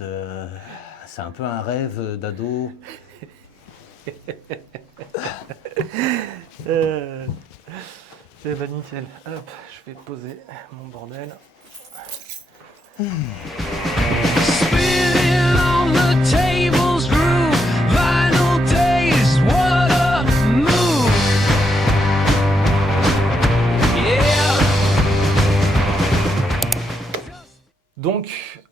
Euh, c'est un peu un rêve d'ado. Eh ben nickel, hop, je vais poser mon bordel. Spinning on the tables, groove, vinyl days, what a move! Yeah. Donc,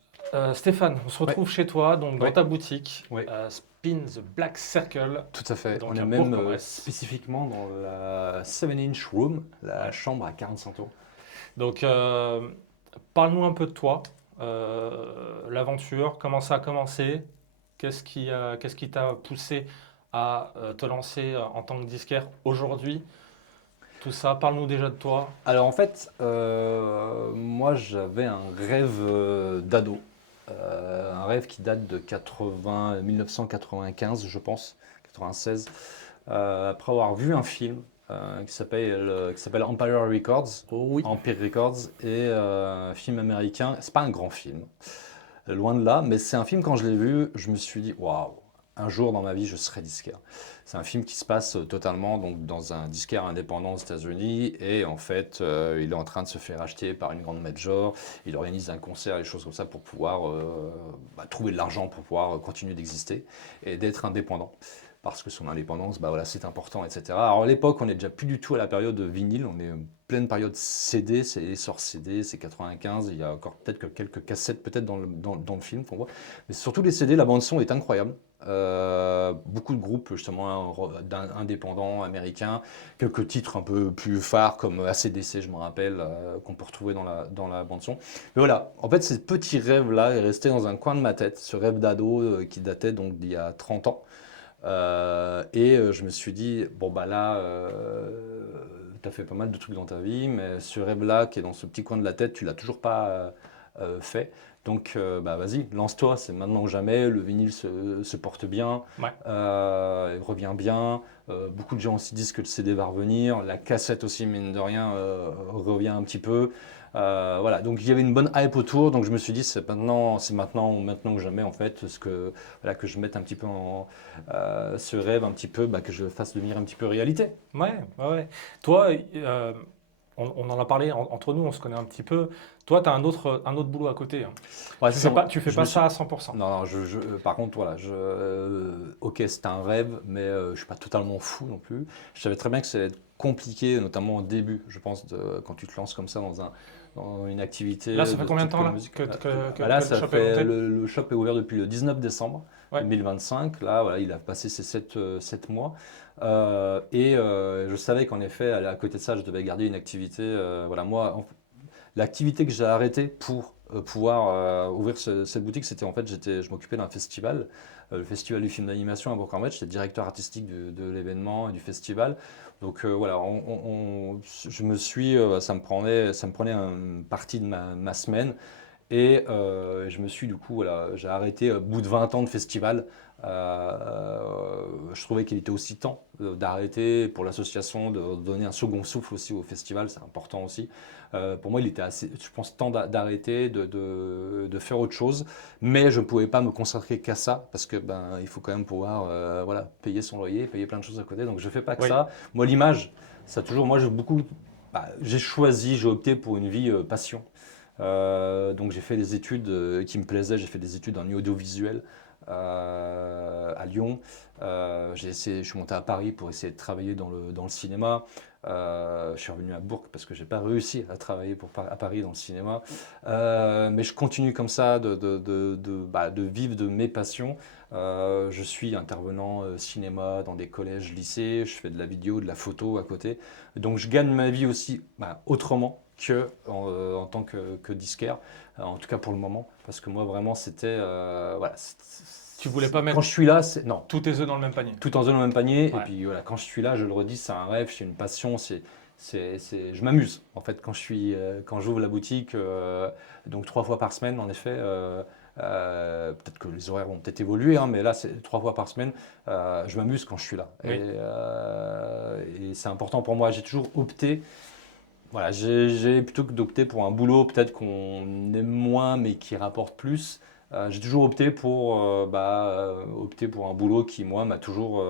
Stéphane, on se retrouve chez toi, donc dans Ouais. ta boutique, Ouais. Spin the Black Circle. Tout à fait. Donc On est à même Bourg-en-Bresse. spécifiquement dans la 7-inch room, la Ouais. chambre à 45 euros. Donc, parle-nous un peu de toi, l'aventure, comment ça a commencé, qu'est-ce qui t'a poussé à te lancer en tant que disquaire aujourd'hui, tout ça, parle-nous déjà de toi. Alors en fait, moi j'avais un rêve d'ado. Un rêve qui date de 1995, je pense, 96. Après avoir vu un film qui s'appelle Empire Records, Oui. Empire Records, et un film américain. C'est pas un grand film, loin de là, mais c'est un film, quand je l'ai vu, je me suis dit, waouh, un jour dans ma vie, je serai disquaire. C'est un film qui se passe totalement donc, dans un disquaire indépendant aux États-Unis, et en fait, il est en train de se faire acheter par une grande major. Il organise un concert, des choses comme ça, pour pouvoir trouver de l'argent pour pouvoir continuer d'exister et d'être indépendant. Parce que son indépendance, voilà, c'est important, etc. Alors à l'époque, on n'est déjà plus du tout à la période de vinyle, on est en pleine période CD, c'est l'essor CD, c'est 95, il y a encore peut-être que quelques cassettes peut-être dans le film qu'on voit. Mais surtout les CD, la bande son est incroyable. Beaucoup de groupes justement indépendants américains, quelques titres un peu plus phares comme AC/DC, je me rappelle, qu'on peut retrouver dans la bande son. Mais voilà, en fait, ce petit rêve-là est resté dans un coin de ma tête, ce rêve d'ado qui datait donc d'il y a 30 ans. Je me suis dit, bon bah là, tu as fait pas mal de trucs dans ta vie, mais ce rêve-là qui est dans ce petit coin de la tête, tu l'as toujours pas fait. Donc vas-y, lance-toi, c'est maintenant ou jamais, le vinyle se porte bien, Ouais. il revient bien. Beaucoup de gens aussi disent que le CD va revenir, la cassette aussi, mine de rien, revient un petit peu. Voilà, donc il y avait une bonne hype autour, donc je me suis dit c'est maintenant ou jamais en fait, voilà, que je mette un petit peu ce rêve un petit peu, que je fasse devenir un petit peu réalité. Ouais, ouais, ouais. Toi, on en a parlé entre nous, on se connaît un petit peu. Toi, tu as un autre boulot à côté, hein. Ouais, Tu c'est fais ça, pas, tu fais je pas me ça suis- à 100%. Non, non, par contre, voilà, ok, c'est un rêve, mais je suis pas totalement fou non plus. Je savais très bien que ça allait être compliqué, notamment au début, je pense, quand tu te lances comme ça dans une activité Là, ça fait de combien de type temps comme là musique. que Là, le ça shop est fait monté? le shop est ouvert depuis le 19 décembre Ouais. 2025. Là, voilà, il a passé ses 7 mois. Je savais qu'en effet, à côté de ça, je devais garder une activité. Voilà, moi, l'activité que j'ai arrêtée pour pouvoir ouvrir cette boutique, c'était en fait, je m'occupais d'un festival, le festival du film d'animation à Bourg-en-Bresse. J'étais directeur artistique de l'événement et du festival. Donc voilà, je me suis, ça me prenait une partie de ma semaine. Je me suis du coup, voilà, j'ai arrêté au bout de 20 ans de festival. Je trouvais qu'il était aussi temps d'arrêter pour l'association, de donner un second souffle aussi au festival, c'est important aussi. Pour moi, il était assez, je pense, temps d'arrêter, de faire autre chose. Mais je ne pouvais pas me concentrer qu'à ça, parce que il faut quand même pouvoir voilà, payer son loyer, payer plein de choses à côté. Donc je ne fais pas que Oui. ça. Moi, l'image, ça toujours, moi, j'ai opté pour une vie passion. Donc j'ai fait des études qui me plaisaient, j'ai fait des études en audiovisuel à Lyon. Je suis monté à Paris pour essayer de travailler dans le cinéma. Je suis revenu à Bourg parce que j'ai pas réussi à travailler à Paris dans le cinéma. Mais je continue comme ça de vivre de mes passions. Je suis intervenant cinéma dans des collèges, lycées. Je fais de la vidéo, de la photo à côté. Donc je gagne ma vie aussi autrement en tant que disquaire, en tout cas pour le moment, parce que moi vraiment c'était voilà, Tu voulais pas mettre quand je suis là, non, tous tes œufs dans le même panier. tout en faisant le même panier. Ouais. Et puis voilà, quand je suis là, je le redis, c'est un rêve, c'est une passion, je m'amuse en fait quand j'ouvre la boutique, donc 3 fois par semaine en effet. Peut-être que les horaires vont peut-être évoluer, hein, mais là c'est 3 fois par semaine. Je m'amuse quand je suis là, Oui. et c'est important pour moi. J'ai toujours opté. Voilà, j'ai plutôt que d'opter pour un boulot peut-être qu'on aime moins mais qui rapporte plus. J'ai toujours opté pour un boulot qui, moi, m'a toujours,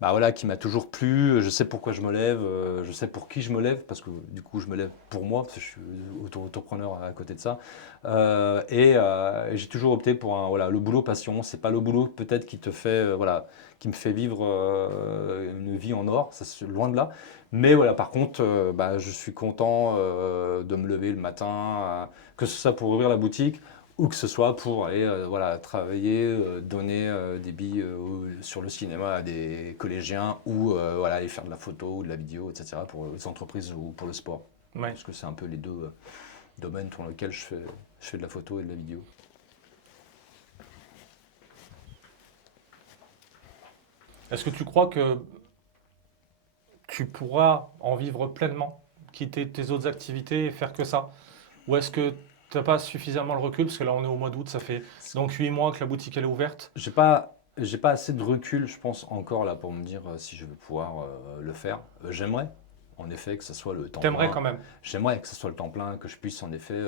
voilà, qui m'a toujours plu. Je sais pourquoi je me lève, je sais pour qui je me lève, parce que du coup, je me lève pour moi, parce que je suis auto-entrepreneur à côté de ça. Et j'ai toujours opté pour le boulot passion. C'est pas le boulot peut-être qui te fait, qui me fait vivre une vie en or, ça, c'est loin de là. Mais voilà, par contre, je suis content de me lever le matin, que ce soit pour ouvrir la boutique ou que ce soit pour aller travailler, donner des billes sur le cinéma à des collégiens ou aller faire de la photo ou de la vidéo, etc. pour les entreprises ou pour le sport. Ouais. Parce que c'est un peu les deux domaines dans lesquels je fais de la photo et de la vidéo. Est-ce que tu crois que tu pourras en vivre pleinement, quitter tes autres activités et faire que ça? Ou est-ce que tu n'as pas suffisamment le recul? Parce que là, on est au mois d'août, ça fait donc 8 mois que la boutique elle est ouverte. J'ai pas assez de recul, je pense, encore là pour me dire si je vais pouvoir le faire. J'aimerais, en effet, que ce soit le temps T'aimerais plein. quand même. J'aimerais que ce soit le temps plein, que je puisse en effet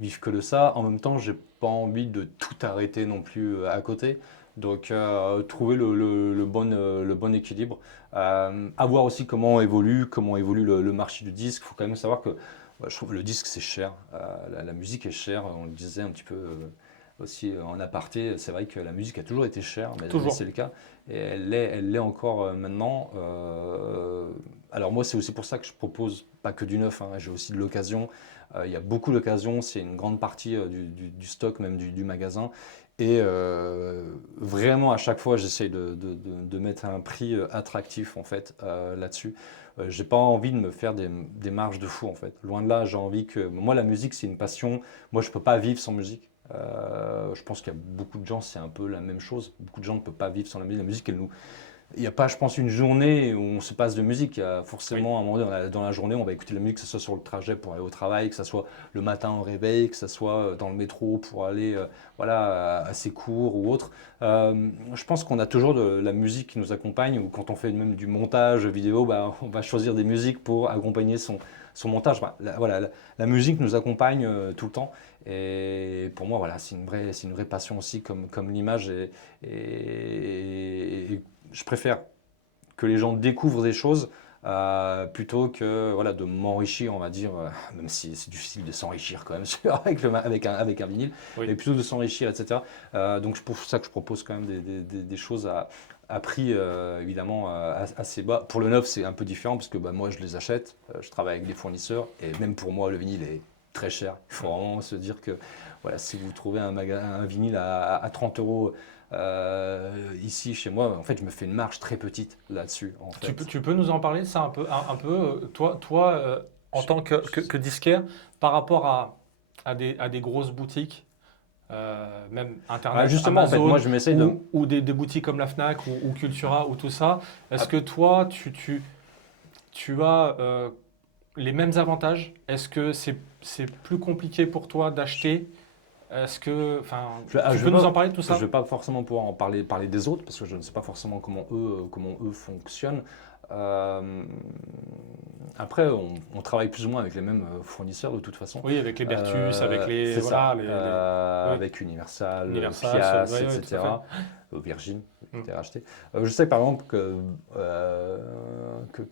vivre que de ça. En même temps, j'ai pas envie de tout arrêter non plus à côté. Donc, trouver le bon équilibre. À voir aussi comment évolue le marché du disque. Il faut quand même savoir que je trouve que le disque c'est cher. La musique est chère. On le disait un petit peu aussi en aparté. C'est vrai que la musique a toujours été chère, mais Toujours. c'est le cas. Et elle l'est encore maintenant. Alors moi, c'est aussi pour ça que je propose pas que du neuf, hein. J'ai aussi de l'occasion. Il y a beaucoup d'occasions. C'est une grande partie du stock, même du magasin. Et vraiment, à chaque fois, j'essaye de mettre un prix attractif en fait là-dessus. J'ai pas envie de me faire des marges de fou en fait. Loin de là, j'ai envie que moi, la musique, c'est une passion. Moi, je peux pas vivre sans musique. Je pense qu'il y a beaucoup de gens, c'est un peu la même chose. Beaucoup de gens ne peuvent pas vivre sans la musique. La musique, il n'y a pas, je pense, une journée où on se passe de musique. Il y a forcément, à un moment donné, dans la journée, on va écouter de la musique, que ce soit sur le trajet pour aller au travail, que ce soit le matin au réveil, que ce soit dans le métro pour aller à ses cours ou autre. Je pense qu'on a toujours de la musique qui nous accompagne, ou quand on fait même du montage vidéo, on va choisir des musiques pour accompagner son montage. La musique nous accompagne tout le temps. Et pour moi, c'est une vraie passion aussi, comme l'image. Et je préfère que les gens découvrent des choses plutôt que de m'enrichir, on va dire, même si c'est difficile de s'enrichir quand même avec un vinyle, Oui. mais plutôt de s'enrichir, etc. Donc c'est pour ça que je propose quand même des choses à prix évidemment assez bas. Pour le neuf, c'est un peu différent parce que moi je les achète, je travaille avec des fournisseurs et même pour moi le vinyle est très cher. Il faut vraiment se dire que si vous trouvez un vinyle à 30 euros ici chez moi, en fait, je me fais une marge très petite là-dessus. En fait. Tu peux nous en parler de ça un peu, toi en tant que disquaire, par rapport à des grosses boutiques, même Internet, justement, Amazon, en fait, moi, je m'essaye ou des boutiques comme la Fnac ou Cultura ou tout ça. Est-ce que toi, tu as les mêmes avantages? Est-ce que c'est plus compliqué pour toi d'acheter? Est-ce que, tu peux nous en parler de tout ça? Je ne vais pas forcément pouvoir en parler des autres parce que je ne sais pas forcément comment eux fonctionnent. Après, on travaille plus ou moins avec les mêmes fournisseurs de toute façon. Oui, avec les Bertus, avec les, c'est ça. oui. Avec Universal, Universal, Fias, oui, tout à etc. Virgin, qui a été Mm. racheté. Je sais par exemple que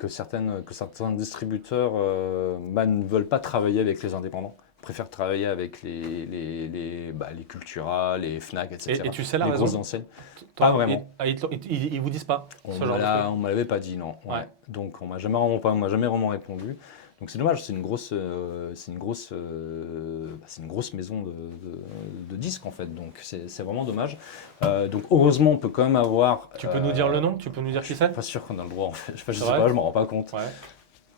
certains distributeurs ne veulent pas travailler avec les indépendants. Préfèrent travailler avec les Cultura, les Fnac, etc. Et tu sais la les raison? grosses enseignes. Toi, Pas vraiment. Ils vous disent pas On ce me genre de truc? me l'avait pas dit, non. Ouais. Ouais. Donc on m'a jamais vraiment répondu. Donc c'est dommage, c'est une grosse maison de disques en fait. Donc c'est vraiment dommage. Donc heureusement on peut quand même avoir. Tu peux nous dire le nom? Tu peux nous dire qui Je c'est? suis pas sûr qu'on a le droit en fait. Je sais vrai pas, je m'en rends pas compte. Ouais.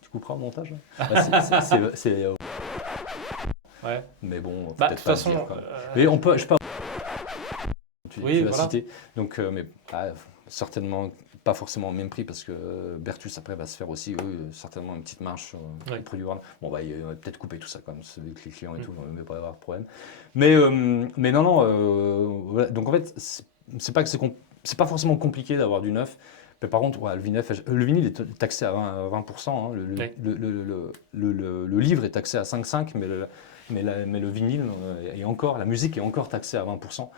Tu couperas au montage? Ouais. Mais bon, De peut-être toute pas le façon, dire, quoi. Mais je peux. Oui, Tu l'as voilà. cité. Donc, mais certainement pas forcément au même prix parce que Bertus après va se faire aussi certainement une petite marge sur Oui. le produit Warner. Bon il va peut-être couper tout ça quand même avec les clients et Mm. tout, mais pas avoir de problème. Mais non. Voilà. Donc en fait c'est pas forcément compliqué d'avoir du neuf. Mais par contre, le vinyle est taxé à 20%. Hein. Oui. Le livre est taxé à 5,5, mais mais le vinyle est encore, la musique est encore taxée à 20%.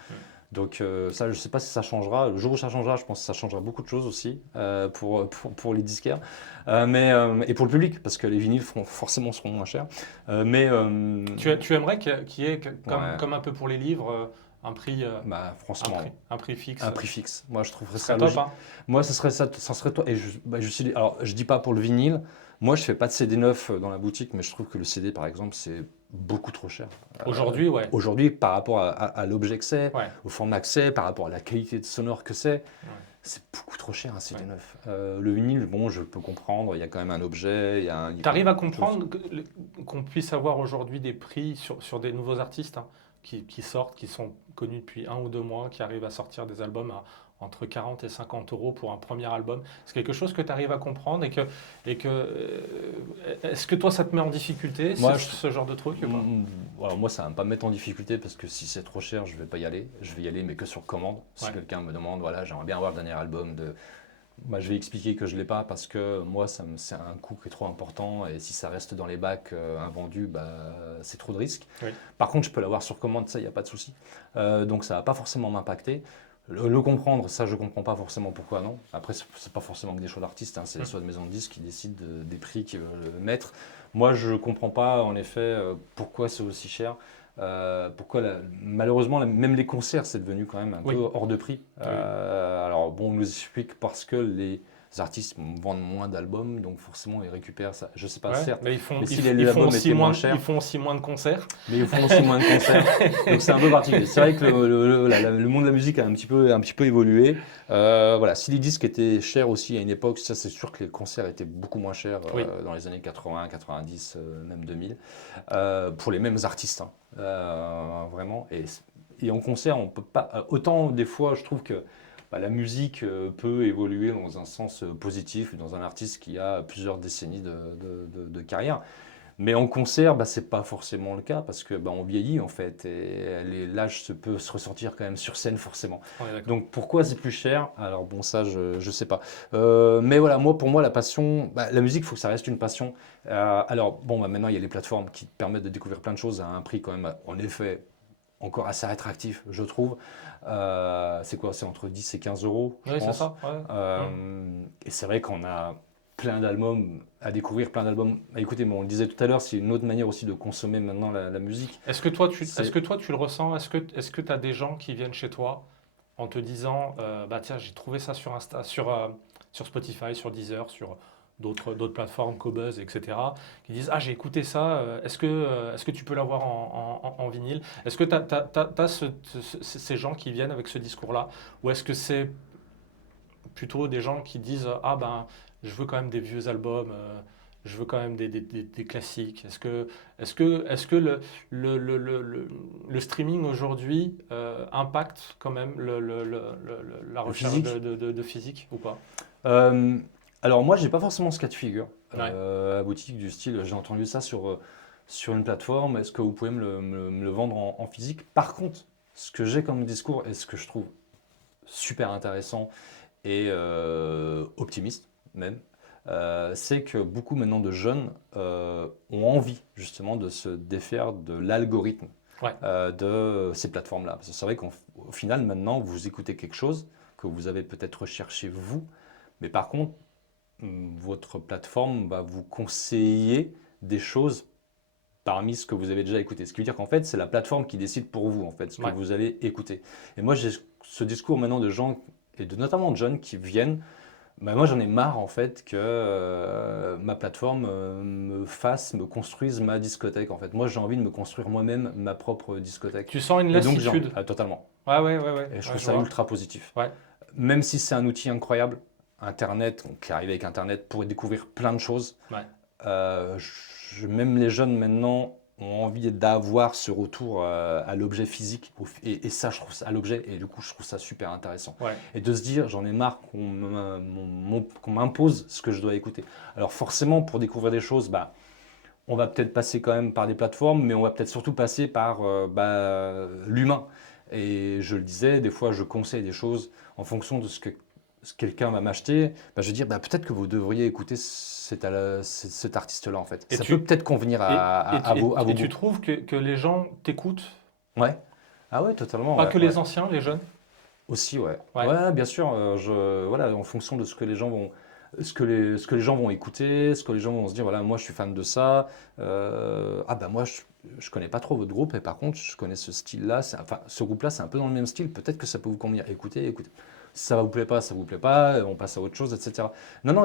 Donc ça, je ne sais pas si ça changera. Le jour où ça changera, je pense que ça changera beaucoup de choses aussi pour les disquaires. Et pour le public, parce que les vinyles forcément seront moins chers. Tu aimerais qu'il y ait, Ouais. comme un peu pour les livres, un prix, Franchement, un prix fixe. un prix fixe. Moi, je trouverais Ce ça serait top, logique. hein. Moi, ça serait toi. Et alors, je dis pas pour le vinyle. Moi, je fais pas de CD neuf dans la boutique, mais je trouve que le CD, par exemple, c'est beaucoup trop cher. Aujourd'hui, ouais. Aujourd'hui, par rapport à l'objet que c'est, Ouais. au format que c'est, par rapport à la qualité de sonore que c'est beaucoup trop cher un CD Ouais. neuf. Le vinyle, bon, je peux comprendre, il y a quand même un objet, il y a un. Tu arrives à comprendre qu'on puisse avoir aujourd'hui des prix sur des nouveaux artistes, hein, qui sortent, qui sont connus depuis 1 ou 2 mois, qui arrivent à sortir des albums entre 40 et 50 euros pour un premier album. C'est quelque chose que tu arrives à comprendre est-ce que toi, ça te met en difficulté, Moi, ce genre de truc ou pas? Alors moi, ça va pas me mettre en difficulté parce que si c'est trop cher, je vais pas y aller. Je vais y aller, mais que sur commande. Si Ouais. quelqu'un me demande, voilà, j'aimerais bien avoir le dernier album de. Moi, je vais expliquer que je l'ai pas parce que moi, c'est un coût qui est trop important et si ça reste dans les bacs invendus, c'est trop de risques. Oui. Par contre, je peux l'avoir sur commande, ça, il n'y a pas de souci. Donc ça va pas forcément m'impacter. Le comprendre, ça, je comprends pas forcément pourquoi non. Après, c'est pas forcément que des choix d'artistes, hein, c'est les choix de maisons de disques qui décident des prix qu'ils veulent mettre. Moi, je comprends pas en effet pourquoi c'est aussi cher. Pourquoi malheureusement même les concerts c'est devenu quand même un Oui. peu hors de prix. Oui. Alors bon, on nous explique parce que les artistes vendent moins d'albums, donc forcément ils récupèrent ça. Je sais pas, Ouais, certes, mais ils font, mais si ils, les ils font albums aussi étaient moins moins, chers. ils font aussi moins de concerts. mais ils font aussi moins de concerts. Donc c'est un peu particulier. C'est vrai que le monde de la musique a un petit peu évolué. Voilà, si les disques étaient chers aussi à une époque, ça c'est sûr que les concerts étaient beaucoup moins chers Oui. dans les années 80, 90, même 2000, pour les mêmes artistes, hein. Vraiment. Et en concert, on peut pas. Autant des fois, je trouve que la musique peut évoluer dans un sens positif, dans un artiste qui a plusieurs décennies de carrière. Mais en concert, c'est pas forcément le cas parce que on vieillit en fait et l'âge peut se ressentir quand même sur scène forcément. On est d'accord. Donc pourquoi c'est plus cher? Alors bon, ça je sais pas. Mais voilà, pour moi la passion, la musique, il faut que ça reste une passion. Alors bon, maintenant il y a les plateformes qui permettent de découvrir plein de choses à un prix quand même en effet encore assez attractif, je trouve. C'est quoi? C'est entre 10 et 15 euros, je Oui, c'est pense. ça. Ouais. Et c'est vrai qu'on a plein d'albums à découvrir, plein d'albums à écouter. Mais on le disait tout à l'heure, c'est une autre manière aussi de consommer maintenant la musique. Est-ce que toi, tu le ressens? Est-ce que tu as des gens qui viennent chez toi en te disant, tiens, j'ai trouvé ça sur Insta, sur Spotify, sur Deezer, sur d'autres plateformes, Qobuz, etc., qui disent, ah, j'ai écouté ça, est-ce que tu peux l'avoir en vinyle? Est-ce que tu as ces gens qui viennent avec ce discours-là? Ou est-ce que c'est plutôt des gens qui disent, ah je veux quand même des vieux albums, je veux quand même des classiques. Est-ce que le streaming aujourd'hui impacte quand même la recherche physique. de physique ou pas? Alors moi, j'ai pas forcément ce cas de figure Ouais. à boutique du style. J'ai entendu ça sur une plateforme. Est-ce que vous pouvez me le vendre en physique? Par contre, ce que j'ai comme discours et ce que je trouve super intéressant et optimiste même, c'est que beaucoup maintenant de jeunes ont envie justement de se défaire de l'algorithme Ouais. de ces plateformes-là. Parce que c'est vrai qu'au final, maintenant, vous écoutez quelque chose que vous avez peut-être recherché vous, mais par contre, votre plateforme va vous conseiller des choses parmi ce que vous avez déjà écouté. Ce qui veut dire qu'en fait, c'est la plateforme qui décide pour vous, en fait, ce que Ouais. vous allez écouter. Et moi, j'ai ce discours maintenant de gens, et notamment de jeunes qui viennent. Moi, j'en ai marre, en fait, que ma plateforme me construise ma discothèque, en fait. Moi, j'ai envie de me construire moi-même ma propre discothèque. Tu sens une Et donc, lassitude? totalement. Ouais. Et je trouve je ça vois. ultra positif. Ouais. Même si c'est un outil incroyable, Internet, qui est arrivé avec Internet pour découvrir plein de choses, Ouais. même les jeunes maintenant ont envie d'avoir ce retour à l'objet physique. Et ça, je trouve ça à l'objet, et du coup, je trouve ça super intéressant. Ouais. Et de se dire, j'en ai marre qu'on m'impose ce que je dois écouter. Alors forcément, pour découvrir des choses, on va peut-être passer quand même par des plateformes, mais on va peut-être surtout passer par l'humain. Et je le disais, des fois, je conseille des choses en fonction de ce que quelqu'un va m'acheter. Je vais dire, peut-être que vous devriez écouter cet artiste-là en fait. Et Ça tu- peut peut-être convenir à vos et tu goûts. trouves que les gens t'écoutent, Ouais. Ah ouais, totalement. pas ouais, que ouais. les anciens, les jeunes? Aussi, ouais. Ouais. Ouais, bien sûr. Voilà, en fonction de ce que les gens vont, ce que les gens vont écouter, ce que les gens vont se dire, voilà, moi je suis fan de ça. Ah bah moi je connais pas trop votre groupe et par contre je connais ce style-là. Enfin, ce groupe-là, c'est un peu dans le même style. Peut-être que ça peut vous convenir. Écoutez, écoutez. Si ça vous plaît pas, ça vous plaît pas. On passe à autre chose, etc. Non, non,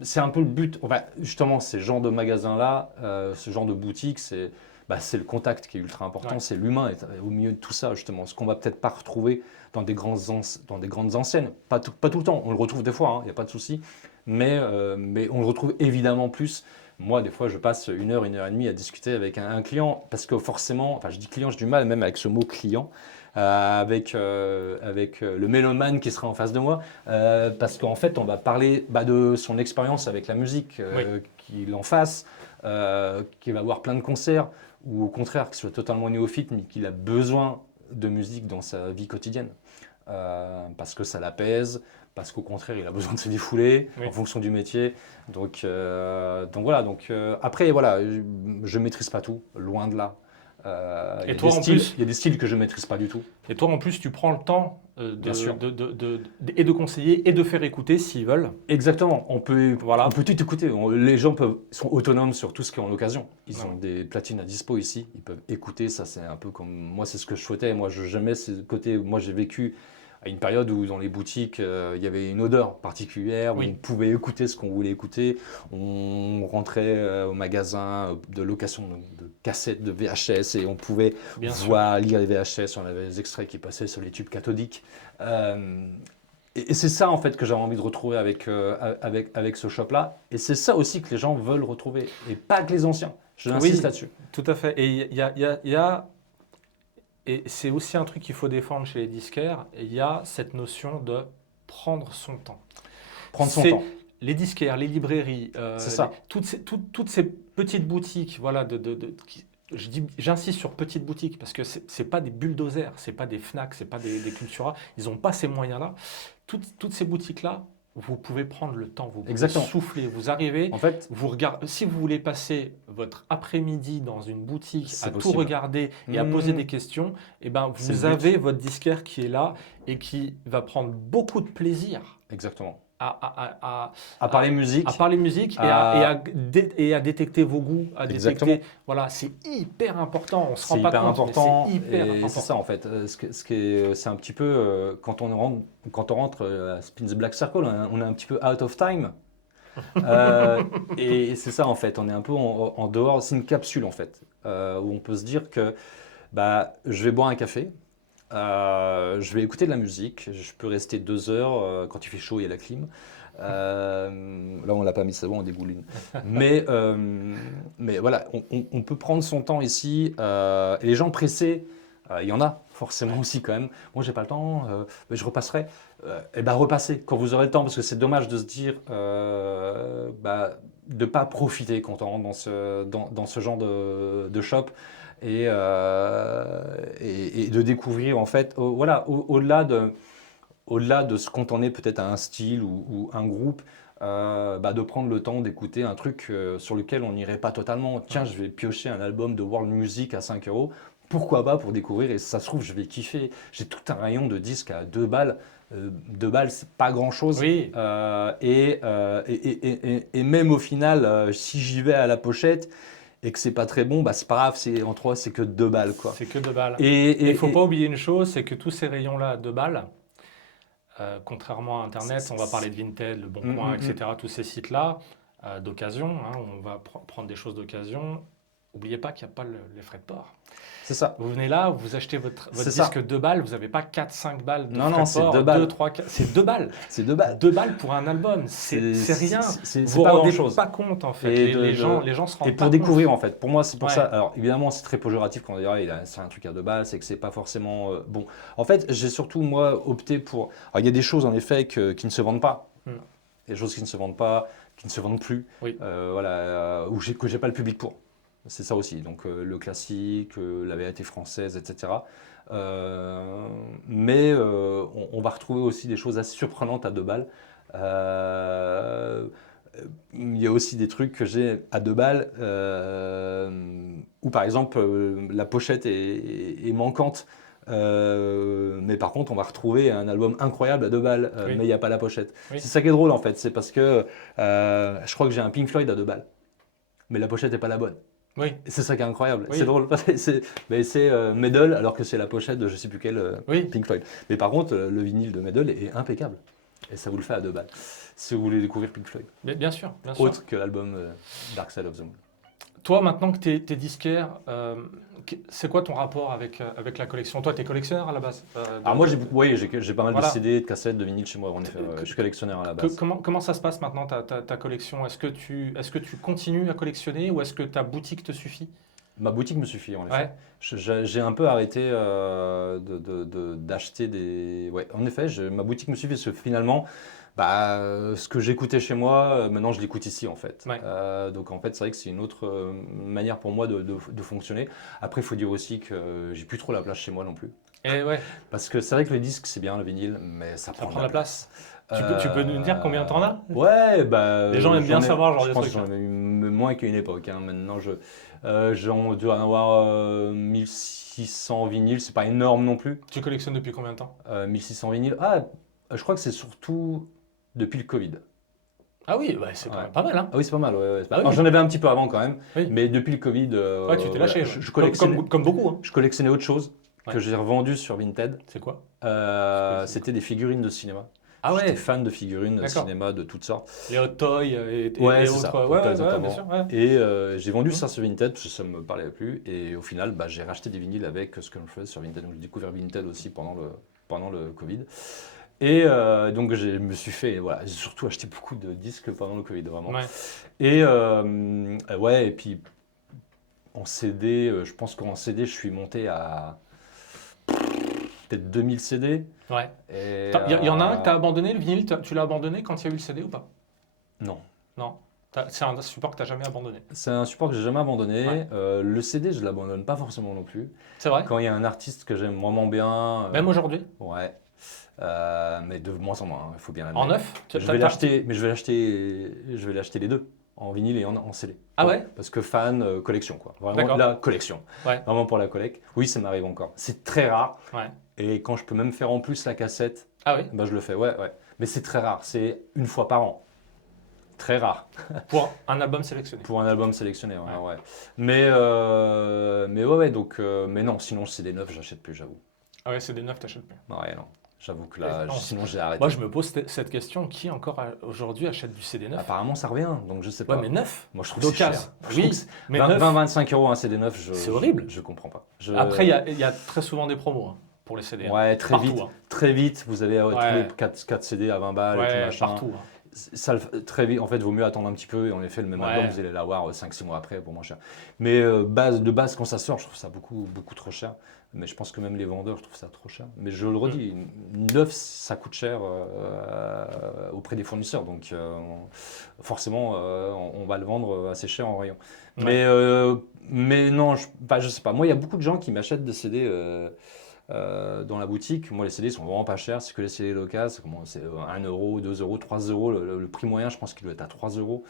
c'est un peu le but. Enfin, justement, ces genres de magasins-là, ce genre de boutique, c'est le contact qui est ultra important. Ouais. C'est l'humain au milieu de tout ça, justement. Ce qu'on va peut-être pas retrouver dans des grandes enseignes. Pas tout le temps. On le retrouve des fois, il n'y a pas de souci. Mais on le retrouve évidemment plus. Moi, des fois, je passe 1 heure et demie à discuter avec un client parce que forcément, enfin, je dis client, j'ai du mal même avec ce mot client. Avec le mélomane qui sera en face de moi, parce qu'en fait, on va parler de son expérience avec la musique, qu'il en fasse, qu'il va voir plein de concerts, ou au contraire, qu'il soit totalement néophyte, mais qu'il a besoin de musique dans sa vie quotidienne, parce que ça l'apaise, parce qu'au contraire, il a besoin de se défouler Oui. en fonction du métier. Donc voilà. Après, voilà, je maîtrise pas tout, loin de là. Et Il y a toi, des en styles- plus- il y a des styles que je maîtrise pas du tout. Et toi, en plus, tu prends le temps Bien sûr. et de conseiller et de faire écouter s'ils veulent. Exactement, Voilà. on peut tout écouter. Les gens sont autonomes sur tout ce qui est en occasion. Ils Ouais. ont des platines à dispo ici, ils peuvent écouter. Ça, c'est un peu comme moi, c'est ce que je souhaitais. Moi, jamais ce côté. Moi, j'ai vécu à une période où dans les boutiques, il y avait une odeur particulière, où Oui. on pouvait écouter ce qu'on voulait écouter. On rentrait au magasin de location de cassettes de VHS et on pouvait Bien sûr. voir, lire les VHS. On avait les extraits qui passaient sur les tubes cathodiques. Et c'est ça en fait que j'avais envie de retrouver avec ce shop-là. Et c'est ça aussi que les gens veulent retrouver. Et pas que les anciens. Je insiste Oui. là-dessus. Tout à fait. Et et c'est aussi un truc qu'il faut défendre chez les disquaires. Il y a cette notion de prendre son temps. Prendre son C'est- temps. Les disquaires, les librairies, C'est ça. toutes ces petites boutiques, voilà, j'insiste sur petites boutiques parce que c'est pas des bulldozers, c'est pas des Fnac, c'est pas des Cultura, ils n'ont pas ces moyens-là. Toutes ces boutiques-là, vous pouvez prendre le temps, vous pouvez Exactement. souffler, vous arrivez, En fait, vous regardez, si vous voulez passer votre après-midi dans une boutique C'est à tout possible. regarder et à Mmh. poser des questions, eh ben, C'est vous le but. avez votre disquaire qui est là et qui va prendre beaucoup de plaisir exactement. à À parler musique, parler musique et à détecter vos goûts, à Exactement. détecter. Voilà, c'est hyper important. On se c'est rend pas hyper compte, important. mais c'est hyper Et important. c'est ça en fait. C'est un petit peu quand on rentre à Spin the Black Circle, on est un petit peu out of time. Et c'est ça en fait. On est un peu en dehors. C'est une capsule en fait où on peut se dire que je vais boire un café. Je vais écouter de la musique, je peux rester 2 heures, quand il fait chaud, il y a la clim. Là, on l'a pas mis, c'est bon, on dégouline. Mais voilà, on peut prendre son temps ici. Et les gens pressés, il y en a forcément aussi quand même. Moi, j'ai pas le temps, mais je repasserai. Et repassez quand vous aurez le temps, parce que c'est dommage de se dire de pas profiter quand on rentre dans ce genre de shop. Et de découvrir en fait, au-delà de se cantonner peut-être à un style ou un groupe, de prendre le temps d'écouter un truc sur lequel on n'irait pas totalement. Tiens, je vais piocher un album de world music à 5 €. Pourquoi pas pour découvrir, et ça se trouve, je vais kiffer. J'ai tout un rayon de disques à 2 balles. 2 balles, c'est pas grand-chose. Oui. Et même au final, si j'y vais à la pochette, et que c'est pas très bon, c'est pas grave, en 3, c'est que 2 balles, quoi. C'est que 2 balles. Et Il ne faut pas oublier une chose, c'est que tous ces rayons-là à 2 balles, contrairement à Internet, on va parler de Vinted, Le Bon Coin, etc., tous ces sites-là d'occasion, on va prendre des choses d'occasion. N'oubliez pas qu'il n'y a pas les frais de port. C'est ça. Vous venez là, vous achetez votre C'est disque ça. 2 balles, vous n'avez pas 4-5 balles de Non, frais non, de c'est port. 2 balles. 2, 3, 4, c'est 2 balles. C'est 2 balles. 2 balles pour un album, c'est rien. C'est Vous pas ne rendez grand-chose. pas compte en fait. Et Les gens se rendent Et pas pour compte. découvrir en fait, pour moi c'est pour Ouais. ça. Alors évidemment c'est très péjoratif quand on dirait c'est un truc à 2 balles, c'est que c'est pas forcément bon. En fait j'ai surtout moi opté pour. Alors il y a des choses en effet qui ne se vendent pas. Hmm. Il y a des choses qui ne se vendent pas, qui ne se vendent plus. Oui. Que j'ai pas le public pour. C'est ça aussi. Donc le classique, la variété française, etc. Mais on va retrouver aussi des choses assez surprenantes à 2 balles. il y a aussi des trucs que j'ai à 2 balles où par exemple la pochette est manquante. Mais par contre, on va retrouver un album incroyable à 2 balles, Oui. mais il n'y a pas la pochette. Oui. C'est ça qui est drôle en fait, c'est parce que je crois que j'ai un Pink Floyd à 2 balles, mais la pochette n'est pas la bonne. Oui, Et c'est ça qui est incroyable, Oui. c'est drôle. C'est Medal alors que c'est la pochette de je sais plus quel oui. Pink Floyd. Mais par contre, le vinyle de Medal est impeccable. Et ça vous le fait à 2 balles. Si vous voulez découvrir Pink Floyd. Bien sûr, bien sûr. Autre que l'album Dark Side of the Moon. Toi, maintenant que tu es disquaire, c'est quoi ton rapport avec la collection? Toi, tu es collectionneur à la base. Alors moi, j'ai pas mal Voilà. de CD, de cassettes, de vinyle chez moi. En effet, je suis collectionneur à la base. Comment ça se passe maintenant ta collection? Est-ce que tu continues à collectionner ou est-ce que ta boutique te suffit? Ma boutique me suffit en effet. Ouais. J'ai un peu arrêté d'acheter des... Ouais, en effet, ma boutique me suffit parce que finalement, ce que j'écoutais chez moi, maintenant je l'écoute ici en fait. Ouais. Donc en fait, c'est vrai que c'est une autre manière pour moi de fonctionner. Après, il faut dire aussi que j'ai plus trop la place chez moi non plus. Et ouais, Parce que c'est vrai que le disque, c'est bien le vinyle, mais ça ça prend prend de la place. Tu peux nous dire combien t'en as? Ouais, Les gens aiment bien savoir ce genre je de pense trucs, que j'en ai eu moins qu'à une époque. Hein. Maintenant, j'en dois en avoir 1600 vinyles. C'est pas énorme non plus. Tu collectionnes depuis combien de temps? 1600 vinyles. Ah, je crois que c'est surtout depuis le Covid. Ah oui, c'est quand Ouais. même pas mal, hein? Ah oui, c'est pas mal. Ouais. Ah oui. Alors, j'en avais un petit peu avant quand même. Oui. Mais depuis le Covid, Ouais, tu t'es lâché. voilà, Ouais. je collectionnais, Comme beaucoup, hein. je collectionnais autre chose que Ouais. j'ai revendu sur Vinted. C'est quoi? C'était des figurines de cinéma. Ah J'étais ouais, fan de figurines de D'accord. cinéma de toutes sortes. les hot toys et Ouais, c'est autres. ça. Ouais, Exactement. bien sûr. Ouais. Et j'ai vendu Mhm. ça sur Vinted parce que ça me parlait plus. Et au final, j'ai racheté des vinyles avec ce que je faisais sur Vinted. Donc j'ai découvert Vinted aussi pendant le Covid. Et donc je me suis fait, voilà, j'ai surtout acheté beaucoup de disques pendant le Covid, vraiment. Ouais. Et ouais, et puis en CD, je pense qu'en CD, je suis monté à peut-être 2000 CD. Ouais. Et, Il y en a un que tu as abandonné, le vinyle, tu l'as abandonné quand il y a eu le CD ou pas? Non. Non. C'est un support que tu n'as jamais abandonné. C'est un support que j'ai jamais abandonné. Ouais. Le CD, je l'abandonne pas forcément non plus. C'est vrai? Quand il y a un artiste que j'aime vraiment bien, Même aujourd'hui? ouais, mais de moins en moins, il faut bien En l'admettre. neuf? Je vais l'acheter, mais je vais l'acheter les deux, en vinyle et en CD. Ah ouais? Parce que fan, collection quoi. Vraiment D'accord. la collection. Ouais. Vraiment pour la collecte. Oui, ça m'arrive encore. C'est très rare. Ouais. Et quand je peux même faire en plus la cassette, Ah oui? je le fais. Ouais. Mais c'est très rare. C'est une fois par an. Très rare. Pour un album sélectionné. Pour un album sélectionné, ouais. Ouais. Ouais. Mais ouais, donc, mais non, sinon c'est des neufs, j'achète plus, j'avoue. Ah ouais, c'est des neufs, t'achètes plus. Ouais, non. J'avoue que là, Non, sinon j'ai arrêté. Moi, je me pose cette question, qui encore aujourd'hui achète du CD neuf? Apparemment, ça revient, donc je sais pas. Ouais, mais neuf? Moi, je trouve que c'est cher. D'occasion. Je trouve Oui, que c'est- mais 20, neuf. 25 euros un CD neuf, C'est horrible. Je comprends pas. Après, il y a très souvent des promos hein, pour les CD. hein. Ouais, très Partout, vite. hein. Très vite, vous avez tous Ouais. les 4 CD à 20 balles et tout Ouais, machin. partout. hein. Ça, très vite, en fait, vaut mieux attendre un petit peu et en effet, le même Ouais. album, vous allez l'avoir 5-6 mois après pour moins cher. Mais de base, quand ça sort, je trouve ça beaucoup, beaucoup trop cher. Mais je pense que même les vendeurs, je trouve ça trop cher. Mais je le redis, neuf, ça coûte cher auprès des fournisseurs. Donc forcément, on va le vendre assez cher en rayon. Ouais. Mais non, je sais pas. Moi, il y a beaucoup de gens qui m'achètent des CD dans la boutique. Moi, les CD sont vraiment pas chers. C'est que les CD locaux. C'est 1 euro, 2 euros, 3 euros. Le prix moyen, je pense qu'il doit être à 3 euros.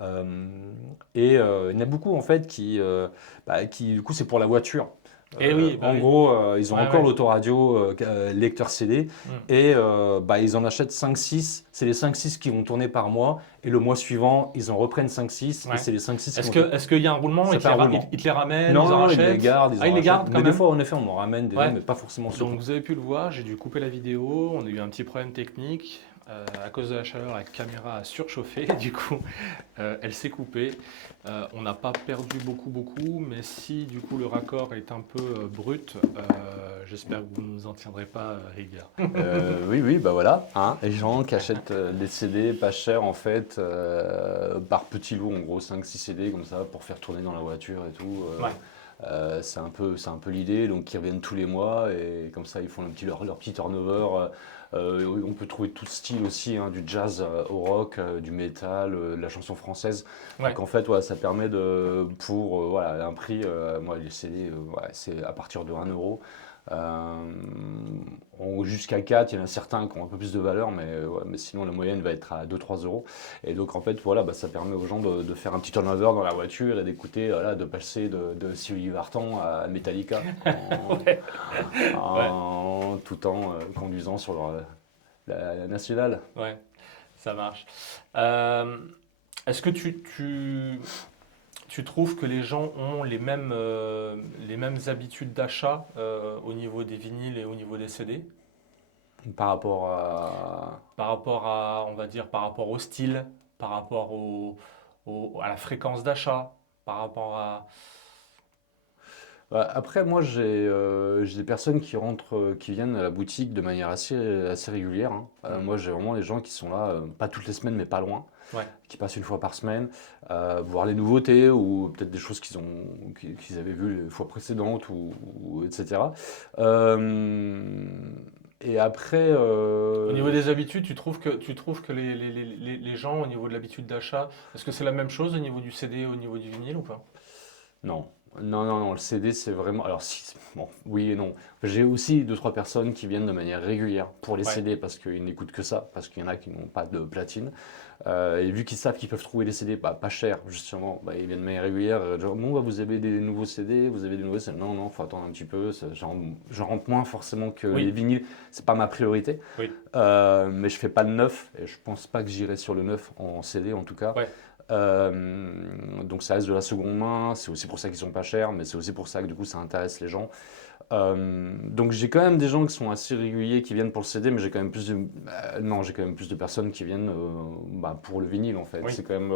Il y en a beaucoup en fait qui du coup, c'est pour la voiture. Eh oui, en oui. gros, ils ont Ouais, encore ouais. l'autoradio lecteur CD et ils en achètent 5-6. C'est les 5-6 qui vont tourner par mois et le mois suivant, ils en reprennent 5-6 Ouais. et c'est les 5-6 Est-ce qu'il y a un roulement? Ça Ils fait un roulement. te les ramènent? Non, ils en non, ils rachètent? les gardent. Ah, ils les gardent quand mais même? des fois, en effet, on en ramène des Ouais. mais pas forcément sur. Donc vous avez pu le voir, j'ai dû couper la vidéo, on a eu un petit problème technique. À cause de la chaleur, la caméra a surchauffé, du coup elle s'est coupée. On n'a pas perdu beaucoup, mais si du coup le raccord est un peu brut, j'espère que vous ne nous en tiendrez pas rigueur. Oui, bah voilà. Hein, les gens qui achètent des CD pas chers en fait, par petits lots, en gros 5-6 CD comme ça pour faire tourner dans la voiture et tout. Ouais. C'est un peu l'idée, donc ils reviennent tous les mois et comme ça ils font leur petit turnover. On peut trouver tout style aussi, hein, du jazz au rock, du métal, de la chanson française. Ouais. Donc en fait, ça permet pour un prix, moi les CD, c'est à partir de 1 euro. Jusqu'à 4, il y en a certains qui ont un peu plus de valeur, ouais, mais sinon la moyenne va être à 2-3 euros. Et donc en fait, voilà, ça permet aux gens de faire un petit turnover dans la voiture et d'écouter, voilà, de passer de Sylvie Vartan à Metallica Ouais. tout en conduisant sur la nationale. Ouais, ça marche. Est-ce que tu trouves que les gens ont les mêmes habitudes d'achat au niveau des vinyles et au niveau des CD? Par rapport à... Par rapport à, on va dire, par rapport au style, par rapport à la fréquence d'achat, par rapport à... Après, moi, j'ai des personnes qui rentrent, qui viennent à la boutique de manière assez régulière, hein. Moi, j'ai vraiment les gens qui sont là, pas toutes les semaines, mais pas loin, Ouais, qui passent une fois par semaine, voir les nouveautés ou peut-être des choses qu'ils avaient vues les fois précédentes, etc. Euh, et après, au niveau des habitudes, tu trouves que les gens, au niveau de l'habitude d'achat, est-ce que c'est la même chose au niveau du CD et au niveau du vinyle ou pas? non. Non, non, non, le CD, c'est vraiment. Alors, si, bon, oui et non. J'ai aussi deux, trois personnes qui viennent de manière régulière pour les Ouais, CD parce qu'ils n'écoutent que ça, parce qu'il y en a qui n'ont pas de platine. Et vu qu'ils savent qu'ils peuvent trouver les CD pas cher, justement, ils viennent de manière régulière. Genre, bon, vous avez des nouveaux CD, vous avez des nouveaux CD. Non, non, faut attendre un petit peu. J'en rentre moins forcément que les oui, vinyles. C'est pas ma priorité. oui, Mais je fais pas de neuf et je pense pas que j'irai sur le neuf en CD en tout cas. ouais. Donc ça reste de la seconde main, c'est aussi pour ça qu'ils sont pas chers, mais c'est aussi pour ça que du coup ça intéresse les gens. Donc j'ai quand même des gens qui sont assez réguliers qui viennent pour le CD, mais j'ai quand même plus de non, j'ai quand même plus de personnes qui viennent pour le vinyle en fait. Oui, C'est quand même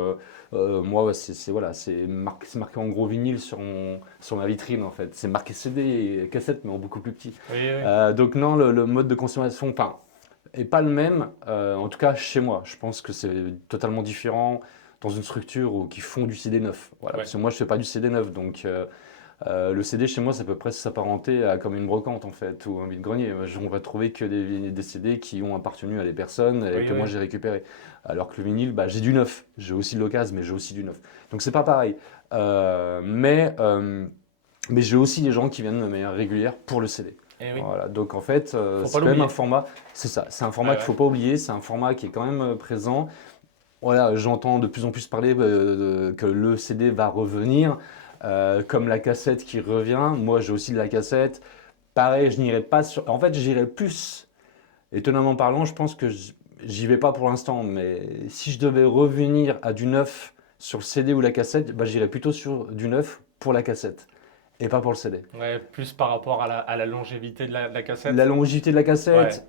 moi ouais, voilà, c'est marqué en gros vinyle sur ma vitrine en fait. C'est marqué CD et cassette mais en beaucoup plus petit. oui, oui. Donc non, le mode de consommation, enfin, est pas le même. En tout cas chez moi, je pense que c'est totalement différent dans une structure qui font du CD neuf. Voilà, Ouais. parce que moi je fais pas du CD neuf, donc le CD chez moi ça peut presque s'apparenter à comme une brocante en fait ou un vide-grenier. On va trouver que des CD qui ont appartenu à des personnes et Oui, que moi oui. j'ai récupéré. Alors que le vinyle, j'ai du neuf, j'ai aussi de l'occasion, mais j'ai aussi du neuf. Donc c'est pas pareil. Mais j'ai aussi des gens qui viennent de manière régulière pour le CD. Eh oui, Voilà, donc en fait, faut c'est pas quand même l'oublier. un format, c'est ça, c'est un format Ouais, qu'il ouais. faut pas oublier, c'est un format qui est quand même présent. Voilà, j'entends de plus en plus parler que le CD va revenir, comme la cassette qui revient. Moi, j'ai aussi de la cassette. Pareil, je n'irai pas sur. En fait, j'irai plus. Étonnamment parlant, je pense que j'y vais pas pour l'instant. Mais si je devais revenir à du neuf sur le CD ou la cassette, j'irais plutôt sur du neuf pour la cassette et pas pour le CD. Ouais, plus par rapport à la longévité de la cassette. La longévité de la Ouais, cassette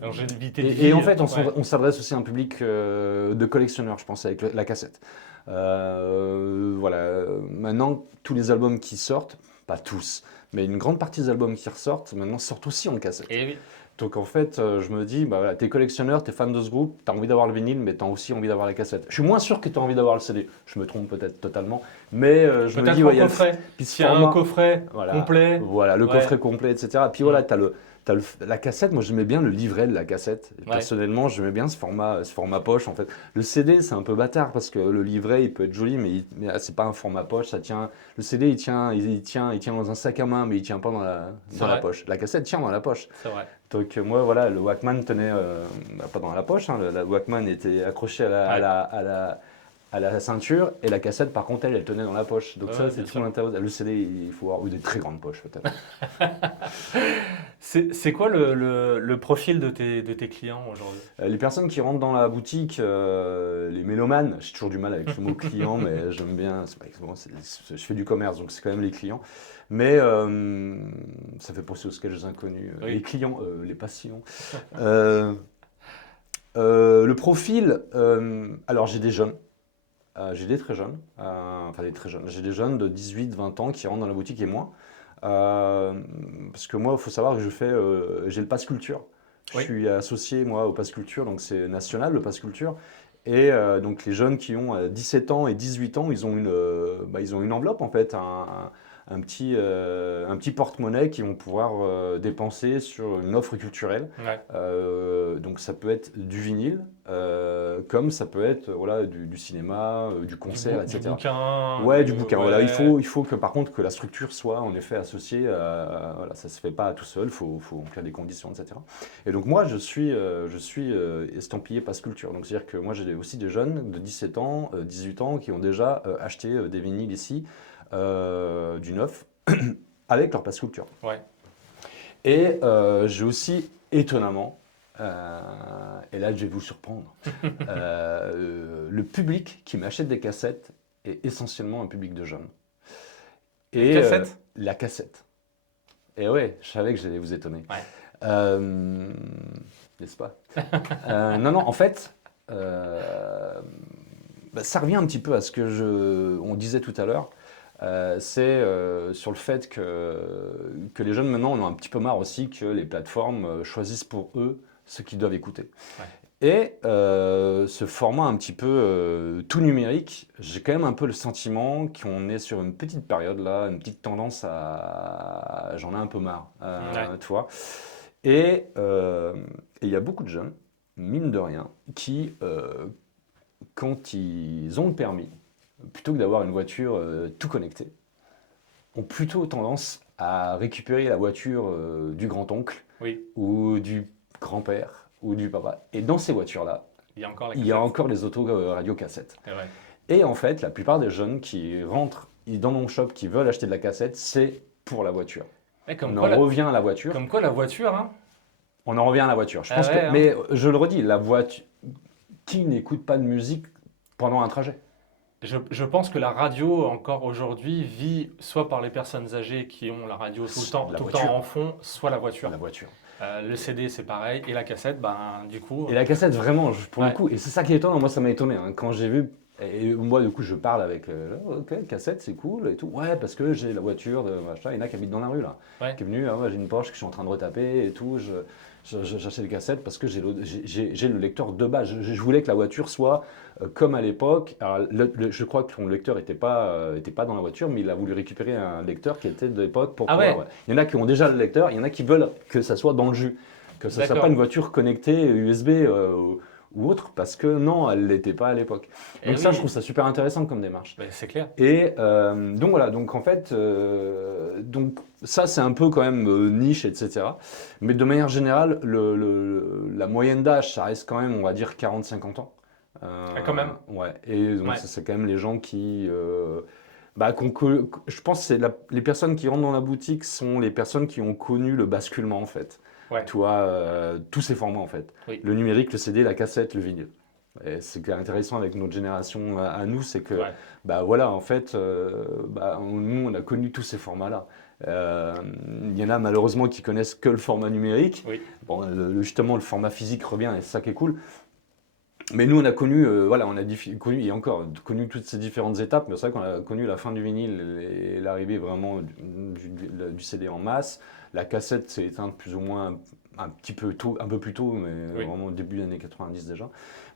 la longévité de et vie. en fait, Ouais, on s'adresse aussi à un public de collectionneurs, je pense, avec la cassette. Voilà. Maintenant, tous les albums qui sortent, pas tous, mais une grande partie des albums qui ressortent, maintenant sortent aussi en cassette. et oui. Donc en fait, je me dis, voilà, t'es collectionneur, t'es fan de ce groupe, t'as envie d'avoir le vinyle, mais t'as aussi envie d'avoir la cassette. Je suis moins sûr que t'as envie d'avoir le CD. Je me trompe peut-être totalement, mais je me Peut-être dis, en ouais, il y a coffret. puis ce S'il y a un format. coffret Voilà, complet. voilà, le Ouais. coffret complet, etc. Puis voilà, la cassette. Moi, j'aimais bien le livret de la cassette. Ouais. Personnellement, j'aimais bien ce format poche. En fait, le CD, c'est un peu bâtard parce que le livret, il peut être joli, mais c'est pas un format poche. Ça tient. Le CD, il tient dans un sac à main, mais il tient pas dans C'est la vrai. poche. La cassette tient dans la poche. C'est vrai. Donc moi, voilà, le Walkman tenait pas dans la poche. Hein, la Walkman était accrochée à la ceinture et la cassette par contre elle tenait dans la poche, donc Ouais, ça bien c'est tout sûr. l'intérêt. Le CD il faut avoir des très grandes poches peut-être. C'est quoi le profil de tes clients aujourd'hui? Les personnes qui rentrent dans la boutique, les mélomanes, j'ai toujours du mal avec le mot client mais j'aime bien, je fais du commerce donc c'est quand même les clients, mais ça fait penser aux sketchs inconnus. Oui. Les clients, les patients. Le profil, alors j'ai des jeunes. J'ai des très jeunes, enfin des très jeunes, j'ai des jeunes de 18-20 ans qui rentrent dans la boutique et moi. Parce que moi, il faut savoir que j'ai le Pass Culture. Je Oui. suis associé, moi, au Pass Culture, donc c'est national, le Pass Culture. Et donc les jeunes qui ont 17 ans et 18 ans, ils ont une enveloppe, en fait, un petit porte-monnaie qu'ils vont pouvoir dépenser sur une offre culturelle. Ouais. Donc ça peut être du vinyle, comme ça peut être voilà, du cinéma, du concert, Du etc. bouquin. Ouais, du bouquin. Voilà, ouais. il faut que par contre que la structure soit en effet associée. Voilà, ça se fait pas tout seul. Faut remplir des conditions, etc. Et donc moi, je suis estampillé Pass Culture. Donc c'est-à-dire que moi, j'ai aussi des jeunes de 17 ans, 18 ans qui ont déjà acheté des vinyles ici, du neuf, avec leur Pass Culture. Ouais. Et j'ai aussi étonnamment, et là je vais vous surprendre, le public qui m'achète des cassettes est essentiellement un public de jeunes. Et Cassette la cassette. Et ouais, je savais que j'allais vous étonner. Ouais. N'est-ce pas? Non, en fait, ça revient un petit peu à ce que on disait tout à l'heure. C'est sur le fait que les jeunes maintenant en ont un petit peu marre aussi que les plateformes choisissent pour eux ce qu'ils doivent écouter. Ouais. Et ce format un petit peu tout numérique, j'ai quand même un peu le sentiment qu'on est sur une petite période là, une petite tendance à... J'en ai un peu marre, Ouais. tu vois. Et il y a beaucoup de jeunes, mine de rien, qui, quand ils ont le permis, plutôt que d'avoir une voiture tout connectée, ont plutôt tendance à récupérer la voiture du grand-oncle Oui. ou du grand-père ou du papa. Et dans ces voitures-là, Il y a encore la il y a cassette. encore les autos radio-cassettes. C'est vrai. Et en fait, la plupart des jeunes qui rentrent dans mon shop, qui veulent acheter de la cassette, c'est pour la voiture. Et On comme, en quoi, la... revient à la voiture. comme quoi la voiture, hein. On en revient à la voiture. Je Ah pense ouais, que, hein. mais je le redis, la voiture, qui n'écoute pas de musique pendant un trajet? Je pense que la radio, encore aujourd'hui, vit soit par les personnes âgées qui ont la radio tout le temps, La tout le voiture. temps en fond, soit la voiture. La voiture. Le CD, c'est pareil. Et la cassette, ben, du coup. Et la cassette, vraiment, pour Ouais. le coup, et c'est ça qui est étonnant, moi ça m'a étonné, hein, quand j'ai vu, et moi du coup je parle avec, ok, cassette c'est cool et tout, ouais, parce que j'ai la voiture de machin, il y en a qui habitent dans la rue là, Ouais. qui est venu, ah ouais, j'ai une Porsche que je suis en train de retaper et tout, j'achète des cassettes parce que j'ai le lecteur de base, je voulais que la voiture soit comme à l'époque, alors je crois que son lecteur était pas dans la voiture, mais il a voulu récupérer un lecteur qui était de l'époque pour Ah pouvoir, ouais. Il y en a qui ont déjà le lecteur, il y en a qui veulent que ça soit dans le jus. Que ce ne soit D'accord. pas une voiture connectée USB ou autre, parce que non, elle ne l'était pas à l'époque. Eh Donc ça, oui. je trouve ça super intéressant comme démarche. Ben, c'est clair. Et donc voilà, donc en fait, donc ça c'est un peu quand même niche, etc. Mais de manière générale, la moyenne d'âge, ça reste quand même, on va dire, 40-50 ans. Ah, quand même. Ouais, et donc Ouais. c'est quand même les gens qui... je pense que c'est les personnes qui rentrent dans la boutique sont les personnes qui ont connu le basculement en fait. Ouais. Tu vois, tous ces formats en fait. Oui. Le numérique, le CD, la cassette, le vinyle. Et ce qui est intéressant avec notre génération à nous, c'est que, Ouais. bah voilà, en fait, nous, on a connu tous ces formats-là. Il y en a malheureusement qui connaissent que le format numérique. Oui. Bon, justement, le format physique revient et c'est ça qui est cool. Mais nous, on a connu, voilà, on a connu, et encore, connu toutes ces différentes étapes. Mais c'est vrai qu'on a connu la fin du vinyle et l'arrivée vraiment du CD en masse. La cassette s'est éteinte plus ou moins un petit peu tôt, un peu plus tôt, mais Oui. vraiment au début des années 90 déjà.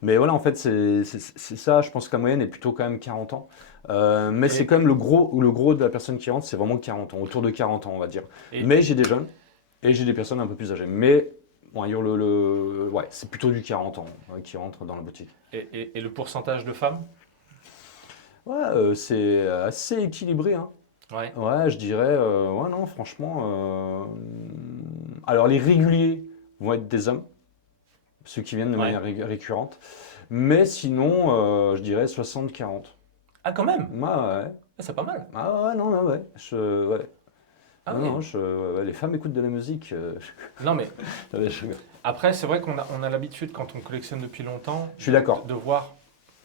Mais voilà, en fait, c'est ça. Je pense que la moyenne est plutôt quand même 40 ans. Mais c'est quand même le gros de la personne qui rentre, c'est vraiment 40 ans, autour de 40 ans, on va dire. Et- Mais j'ai des jeunes et j'ai des personnes un peu plus âgées. Mais bon, ouais, c'est plutôt du 40 ans qui rentre dans la boutique. Et le pourcentage de femmes? Ouais, c'est assez équilibré, hein. Ouais. Ouais, je dirais, ouais, non, franchement. Alors, les réguliers vont être des hommes, ceux qui viennent de Ouais. manière récurrente. Mais sinon, je dirais 60-40. Ah, quand même. Ouais, ouais. Ah, c'est pas mal. Ah ouais, non, ouais. Ouais. Ah non, oui. non, ouais, les femmes écoutent de la musique. Non, mais Ouais, je après, c'est vrai qu'on a l'habitude, quand on collectionne depuis longtemps, suis d'accord. de voir.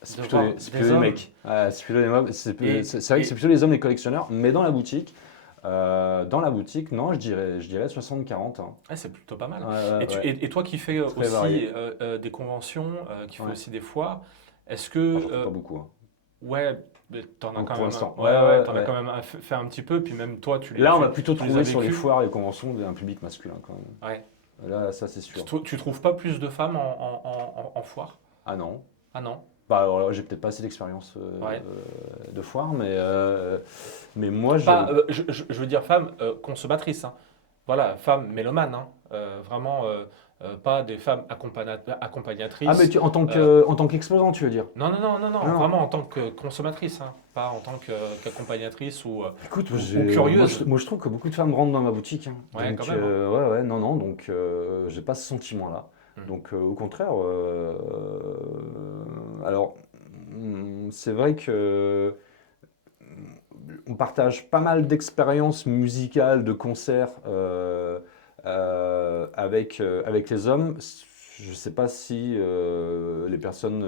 C'est de plutôt, voir c'est des plutôt les hommes. mecs. Ouais, c'est plutôt les mecs. Et- C'est vrai que et- c'est plutôt les hommes les collectionneurs. Mais dans la boutique, non, je dirais 60-40. Hein. Ah, c'est plutôt pas mal. Ouais, Et, ouais. et toi qui fais Très aussi varié. des conventions, qui fais Ouais. aussi des foires, est-ce Enfin, que. j'en fais pas beaucoup. Hein. Ouais, mais t'en as Donc, quand pour même. l'instant. Ouais, Ouais, t'en as ouais. quand même fait un petit peu, puis même toi, tu les Là, as on va fait- plutôt tu les trouver as sur les vécus. foires et conventions un public masculin quand même. Ouais. Là, ça c'est sûr. Tu trouves pas plus de femmes en foire? Ah non. Ah non? Bah, alors là, j'ai peut-être pas assez d'expérience Ouais. de foire, mais moi, Pas, je veux dire femme consommatrice, hein. Voilà, femme mélomane, hein. Vraiment, pas des femmes Ah, accompagnatrices. mais Euh, en tant qu'exposant, tu veux dire? non, non, non, non, non, Non. vraiment en tant que consommatrice, hein, pas en tant qu'accompagnatrice Écoute, ou curieuse. moi, je trouve que beaucoup de femmes rentrent dans ma boutique, hein. Ouais, Donc, quand même, hein. ouais, ouais, non, non, donc j'ai pas ce sentiment-là. Hmm. Donc, au contraire, alors, c'est vrai que on partage pas mal d'expériences musicales, de concerts avec les hommes. Je sais pas si les personnes,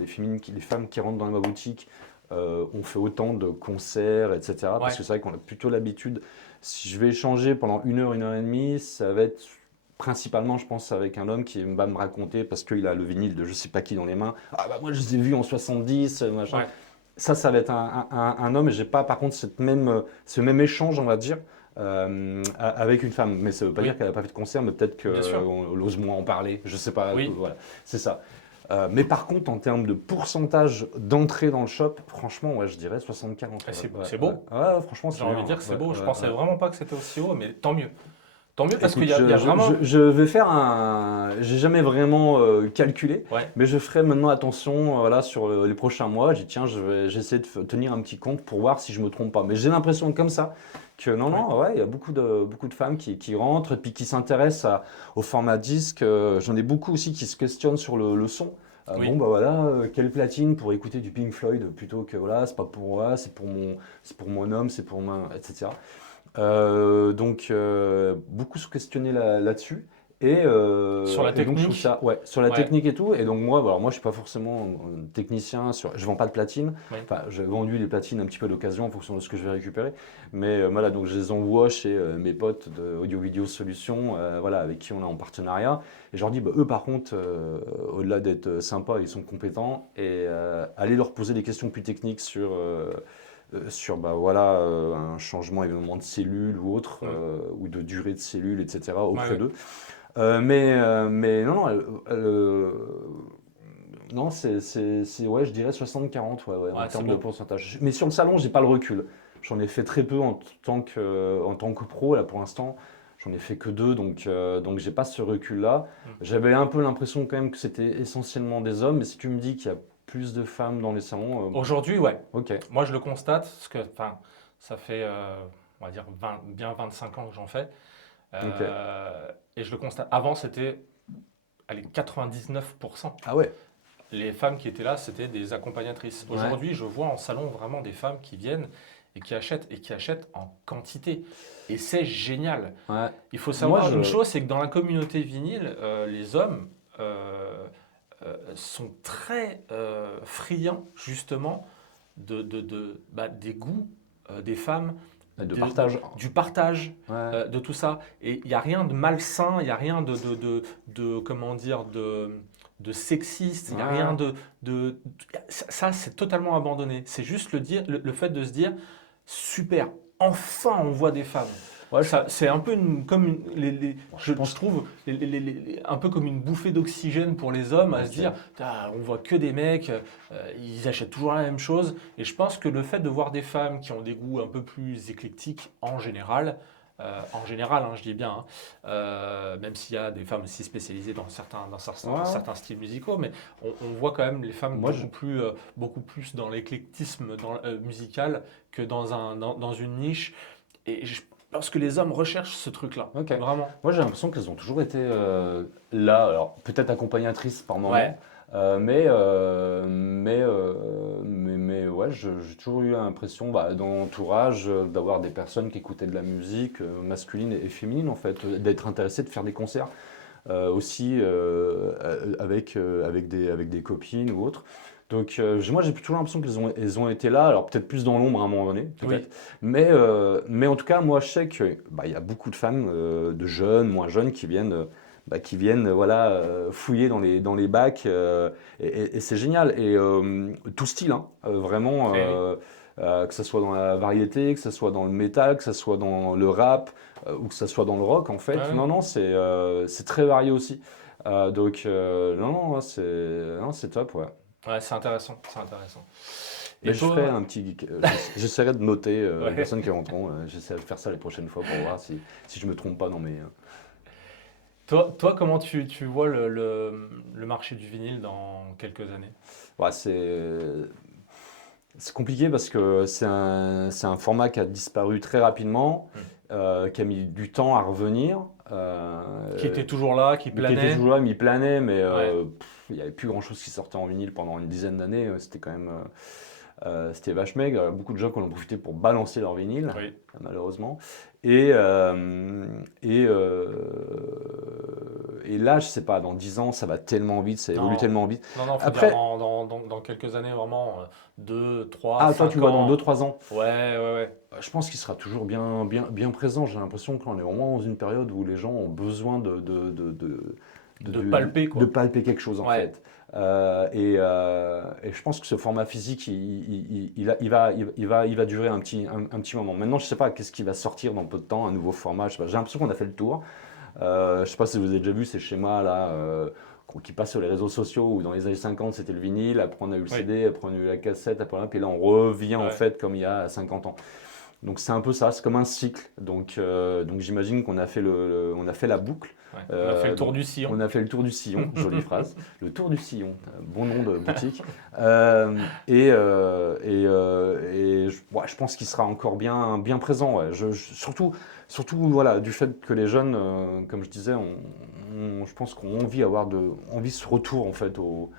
les femmes qui rentrent dans ma boutique ont fait autant de concerts, etc. Parce Ouais, que c'est vrai qu'on a plutôt l'habitude. Si je vais échanger pendant une heure et demie, ça va être principalement, je pense, avec un homme qui va me raconter parce qu'il a le vinyle de je sais pas qui dans les mains. Ah bah moi je les ai vus en 70, machin. ouais, Ça va être un homme et j'ai pas par contre ce même échange, on va dire, avec une femme. Mais ça veut pas oui, dire qu'elle a pas fait de concert, mais peut-être bien sûr. qu'on ose moins en parler. Je sais pas, Oui, voilà, c'est ça. Mais par contre, en termes de pourcentage d'entrée dans le shop, franchement, ouais, je dirais 60-40. et c'est Ouais, c'est ouais, beau. ouais, franchement, J'ai c'est envie bien. de dire que c'est Ouais, beau. Je ouais, pensais ouais. vraiment pas que c'était aussi haut, mais tant mieux. Tant mieux parce Écoute, qu'il y a vraiment. je vais faire un. J'ai jamais vraiment calculé, Ouais, mais je ferai maintenant attention voilà, sur les prochains mois. J'ai dit, tiens, j'essaie de tenir un petit compte pour voir si je me trompe pas. Mais j'ai l'impression comme ça que non, ouais, non, ouais, il y a beaucoup de femmes qui rentrent et puis qui s'intéressent au format disque. J'en ai beaucoup aussi qui se questionnent sur le son. oui, Bon, bah voilà, quelle platine pour écouter du Pink Floyd plutôt que voilà, c'est pas pour moi, c'est pour mon homme, c'est pour moi, etc. Donc, beaucoup se questionner là-dessus. sur la Et donc, je trouve technique. ça, ouais, sur la Ouais, technique et tout. Et donc, moi, bah, alors, moi je suis pas forcément un technicien. Je vends pas de platine. oui, Enfin, j'ai vendu des platines un petit peu d'occasion en fonction de ce que je vais récupérer. Mais voilà, donc je les envoie chez mes potes de Audio Video Solutions, voilà, avec qui on est en partenariat. Et je leur dis, bah, eux, par contre, au-delà d'être sympas, ils sont compétents. Et aller leur poser des questions plus techniques sur bah, voilà, un changement évidemment de cellules ou autre, mm, ou de durée de cellules, etc. ouais, auprès ouais, d'eux. Mais non, non, non ouais, je dirais 60-40 ouais, ouais, en ouais, c'est termes de beau. pourcentage. Mais sur le salon, j'ai pas le recul. J'en ai fait très peu en tant que pro, là pour l'instant. J'en ai fait que deux, donc j'ai pas ce recul-là. Mm. J'avais un peu l'impression quand même que c'était essentiellement des hommes, mais si tu me dis qu'il y a plus de femmes dans les salons, Aujourd'hui, ouais. ok, Moi, je le constate, parce que, enfin, ça fait, on va dire, bien 25 ans que j'en fais. ok. Et je le constate. Avant, c'était, allez, 99%. Ah ouais, Les femmes qui étaient là, c'était des accompagnatrices. ouais, Aujourd'hui, je vois en salon vraiment des femmes qui viennent et qui achètent en quantité. Et c'est génial. ouais. Il faut Moi, savoir une chose, c'est que dans la communauté vinyle, les hommes sont très friands justement des goûts des femmes, de partage. du partage, Ouais. de tout ça. Et il n'y a rien de malsain, il n'y a rien comment dire, de sexiste, il n'y a rien de- ça, c'est totalement abandonné. C'est juste le fait de se dire, super, enfin on voit des femmes. Ouais, C'est un peu comme je pense je trouve un peu comme une bouffée d'oxygène pour les hommes à se ok. dire ah, on voit que des mecs, ils achètent toujours la même chose. Et je pense que le fait de voir des femmes qui ont des goûts un peu plus éclectiques en général, hein, je dis bien, hein, même s'il y a des femmes aussi spécialisées dans Ouais. certains styles musicaux, mais on voit quand même les femmes Moi, beaucoup plus dans l'éclectisme musical que dans une niche. Et parce que les hommes recherchent ce truc-là, ok. vraiment. Moi, j'ai l'impression qu'elles ont toujours été là, alors peut-être accompagnatrices par moment, Ouais, mais ouais, j'ai toujours eu l'impression bah, dans l'entourage d'avoir des personnes qui écoutaient de la musique masculine et féminine en fait, d'être intéressées de faire des concerts aussi avec des copines ou autres. Donc moi j'ai toujours l'impression qu'elles ont été là, alors peut-être plus dans l'ombre à un moment donné, oui, peut-être. Mais en tout cas, moi je sais qu'il y a beaucoup de femmes, de jeunes, moins jeunes, qui viennent voilà, fouiller dans les bacs, et c'est génial. Et tout style, hein, vraiment, eh oui, que ce soit dans la variété, que ce soit dans le métal, que ce soit dans le rap, ou que ce soit dans le rock, en fait. ouais, Non, non, c'est très varié aussi. Donc, non, non, c'est top, ouais. Ouais, c'est intéressant, c'est intéressant. Mais Et je toi, ferai un petit. J'essaierai de noter Ouais. les personnes qui rentreront. J'essaierai de faire ça les prochaines fois pour voir si je me trompe pas dans mes. toi, comment tu vois le marché du vinyle dans quelques années? Ouais, c'est compliqué parce que c'est un format qui a disparu très rapidement, qui a mis du temps à revenir. Qui était toujours là, qui mais qui était planait? toujours là, mais il planait, mais Ouais. il n'y avait plus grand-chose qui sortait en vinyle pendant une dizaine d'années. C'était quand même. C'était vache maigre. Beaucoup de gens qui en ont profité pour balancer leur vinyle, Oui. malheureusement. Et, euh, et, euh, et là, je sais pas, dans 10 ans, ça va tellement vite, ça évolue Non. tellement vite. Non, faut dire Après, dans quelques années, vraiment, 2, 3, ah, toi, 5 tu vois, dans ans. 2-3 ans, Ouais. je pense qu'il sera toujours bien présent. J'ai l'impression qu'on est vraiment dans une période où les gens ont besoin De palper, quoi. de palper quelque chose, en Ouais. fait. Et je pense que ce format physique, il va durer un petit moment. Maintenant, je sais pas qu'est-ce qui va sortir dans peu de temps, un nouveau format. Je sais pas, j'ai l'impression qu'on a fait le tour. Je sais pas si vous avez déjà vu ces schémas là qui passent sur les réseaux sociaux où dans les années 50 c'était le vinyle, après on a eu le Oui. CD, après on a eu la cassette, après puis là on revient en Ouais. fait comme il y a 50 ans. Donc c'est un peu ça, c'est comme un cycle. Donc j'imagine qu'on a fait on a fait la boucle. Ouais. On a fait le tour Donc, du sillon. on a fait le tour du sillon, jolie phrase. Le tour du sillon, bon nom de boutique. Ouais, je pense qu'il sera encore bien présent. Ouais. Surtout voilà, du fait que les jeunes, comme je disais, je pense qu'on a envie ce retour en fait au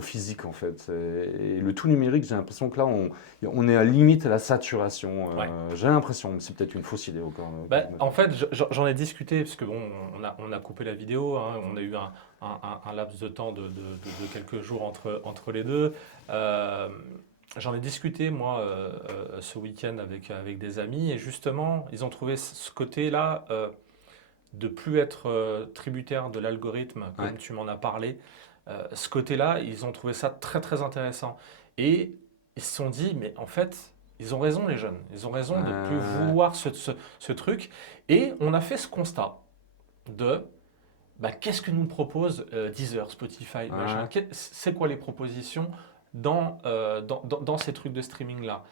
physique en fait. Et le tout numérique, j'ai l'impression que là, on est à limite à la saturation. Ouais. J'ai l'impression, mais c'est peut-être une fausse idée encore. Bah, en fait, j'en ai discuté, parce que bon, on a coupé la vidéo, hein, on a eu un laps de temps de quelques jours entre les deux. J'en ai discuté, moi, ce week-end avec des amis, et justement, ils ont trouvé ce côté-là de plus être tributaire de l'algorithme, comme Ouais. tu m'en as parlé. Ce côté-là, ils ont trouvé ça très, très intéressant. Et ils se sont dit, mais en fait, ils ont raison, les jeunes. Ils ont raison de ne plus vouloir ce truc. Et on a fait ce constat de bah, qu'est-ce que nous propose Deezer, Spotify, machin. C'est quoi les propositions dans ces trucs de streaming-là?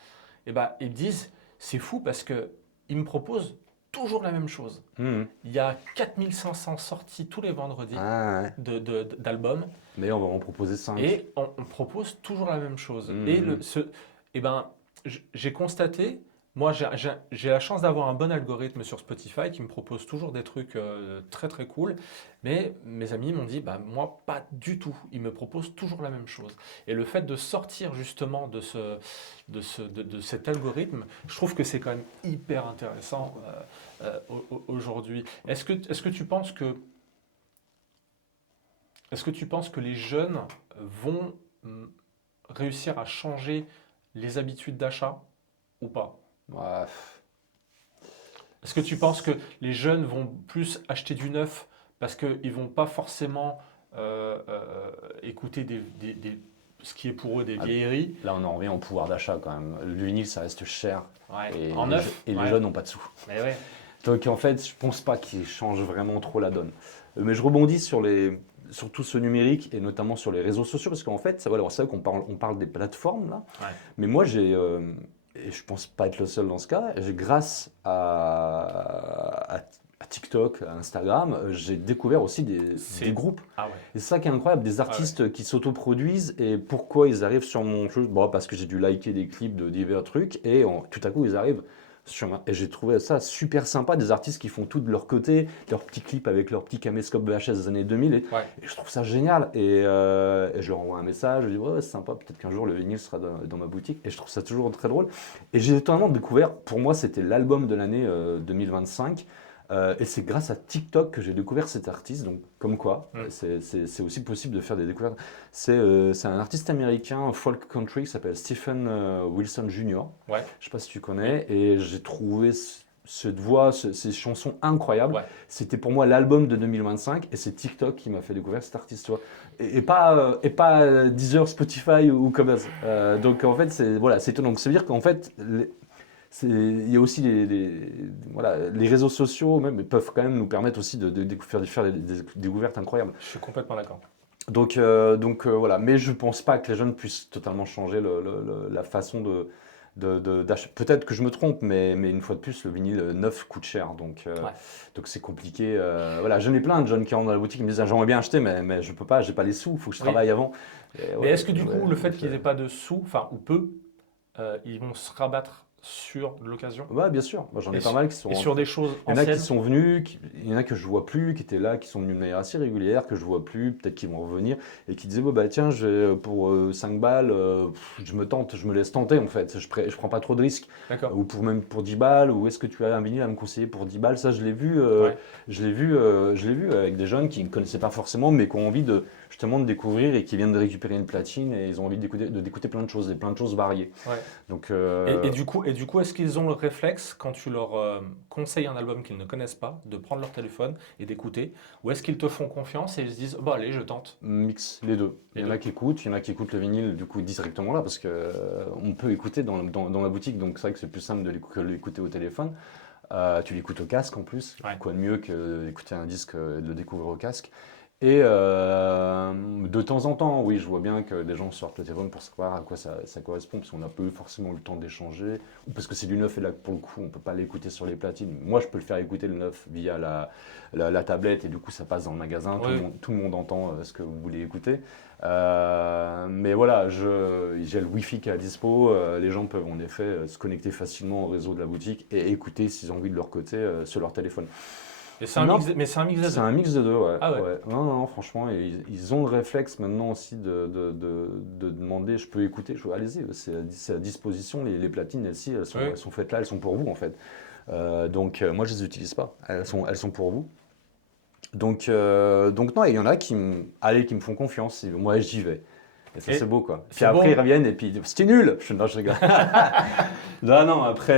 Et bah, ils disent, c'est fou parce qu'ils me proposent toujours la même chose. Mhm. Il y a 4500 sorties tous les vendredis Ah, ouais. d'albums. Mais on va en proposer 5. Et on propose toujours la même chose. Mhm. Et ben, j'ai constaté, moi j'ai la chance d'avoir un bon algorithme sur Spotify qui me propose toujours des trucs très très cool, mais mes amis m'ont dit, bah, moi pas du tout, ils me proposent toujours la même chose. Et le fait de sortir justement de cet algorithme, je trouve que c'est quand même hyper intéressant aujourd'hui. Est-ce que tu penses que les jeunes vont réussir à changer les habitudes d'achat ou pas? Ouais. Est-ce que tu penses que les jeunes vont plus acheter du neuf parce qu'ils ne vont pas forcément écouter ce qui est pour eux des vieilleries? Là, on en revient au pouvoir d'achat quand même. Le vinyle, ça reste cher. Ouais. Et En neuf? les Ouais. jeunes n'ont pas de sous. Mais ouais. Donc en fait, je pense pas qu'ils changent vraiment trop la donne. Mais je rebondis sur tout ce numérique et notamment sur les réseaux sociaux parce qu'en fait, c'est vrai qu'on parle des plateformes là. Ouais. Mais moi, et je pense pas être le seul dans ce cas, grâce à TikTok, à Instagram, j'ai découvert aussi des groupes. Ah ouais. Et c'est ça qui est incroyable, des artistes qui s'autoproduisent et pourquoi ils arrivent sur mon jeu, bon, parce que j'ai dû liker des clips de divers trucs et tout à coup ils arrivent et j'ai trouvé ça super sympa, des artistes qui font tout de leur côté, leurs petits clips avec leurs petits caméscopes VHS des années 2000 et je trouve ça génial et je leur envoie un message, je dis ouais c'est sympa, peut-être qu'un jour le vinyle sera dans ma boutique et je trouve ça toujours très drôle et j'ai totalement découvert, pour moi c'était l'album de l'année 2025. Et c'est grâce à TikTok que j'ai découvert cet artiste, donc comme quoi, c'est aussi possible de faire des découvertes. C'est un artiste américain, folk country, qui s'appelle Stephen Wilson Jr. Ouais. Je sais pas si tu connais, et j'ai trouvé cette voix, ces chansons incroyables. Ouais. C'était pour moi l'album de 2025, et c'est TikTok qui m'a fait découvrir cet artiste. Et pas Deezer, Spotify ou comme ça. Donc en fait, c'est étonnant. Donc ça veut dire qu'en fait, il y a aussi les réseaux sociaux même, peuvent quand même nous permettre aussi de faire des découvertes incroyables. Je suis complètement d'accord. Voilà. Mais je pense pas que les jeunes puissent totalement changer la façon d'acheter. Peut-être que je me trompe, mais une fois de plus, le vinyle neuf coûte cher. Ouais. Donc c'est compliqué. Voilà, j'en ai plein de jeunes qui rentrent dans la boutique et me disent ah, j'aimerais bien acheter, mais je peux pas, j'ai pas les sous, il faut que je Oui. travaille avant. Et Mais ouais, est-ce que du ouais, coup, le fait qu'ils n'aient pas de sous, enfin, ou peu, ils vont se rabattre sur de l'occasion ouais, bien sûr. Moi, j'en ai et, pas mal qui sont. et sur des choses Il y en a qui anciennes? sont venus, il y en a que je vois plus, qui étaient là, qui sont venus de manière assez régulière, que je vois plus, peut-être qu'ils vont revenir, et qui disaient, bon, bah tiens, pour 5 balles, je me tente, je me laisse tenter en fait, je prends pas trop de risques. D'accord. Ou même pour 10 balles, ou est-ce que tu as un vinyle à me conseiller pour 10 balles? Ça, je l'ai vu, Ouais. je l'ai vu avec des jeunes qui ne connaissaient pas forcément, mais qui ont envie justement de découvrir et qui viennent de récupérer une platine et ils ont envie d'écouter plein de choses, et plein de choses variées. Ouais. Donc, Et du coup, est-ce qu'ils ont le réflexe, quand tu leur conseilles un album qu'ils ne connaissent pas, de prendre leur téléphone et d'écouter? Ou est-ce qu'ils te font confiance et ils se disent, bah allez, je tente? mix les deux. Les Il y en deux. a il y en a qui écoutent le vinyle du coup directement là parce que on peut écouter dans la boutique, donc c'est vrai que c'est plus simple que l'écouter au téléphone. Tu l'écoutes au casque en plus, Ouais. quoi de mieux que d'écouter un disque et de le découvrir au casque. Et de temps en temps, oui, je vois bien que des gens sortent le téléphone pour savoir à quoi ça correspond, parce qu'on n'a pas eu forcément eu le temps d'échanger, ou parce que c'est du neuf et là, pour le coup, on ne peut pas l'écouter sur les platines. Moi, je peux le faire écouter le neuf via la tablette, et du coup, ça passe dans le magasin, Oui. tout le monde entend ce que vous voulez écouter. Mais voilà, j'ai le Wi-Fi qui est à dispo, les gens peuvent en effet se connecter facilement au réseau de la boutique et écouter s'ils ont envie de leur côté sur leur téléphone. Et c'est un Non. mix, mais c'est un mix des C'est deux. un mix des deux, ouais. Ah ouais. Ouais. Non, non, franchement, ils ont le réflexe maintenant aussi de demander, je peux écouter, allez-y, c'est à disposition, les platines, Oui. elles sont faites là, elles sont pour vous en fait. Moi je les utilise pas, elles sont pour vous. Donc non, il y en a qui me font confiance, moi j'y vais. Et ça Et c'est beau quoi. Puis c'est après beau. ils reviennent et puis ils disent, c'était nul! Non, je rigole. Non, après,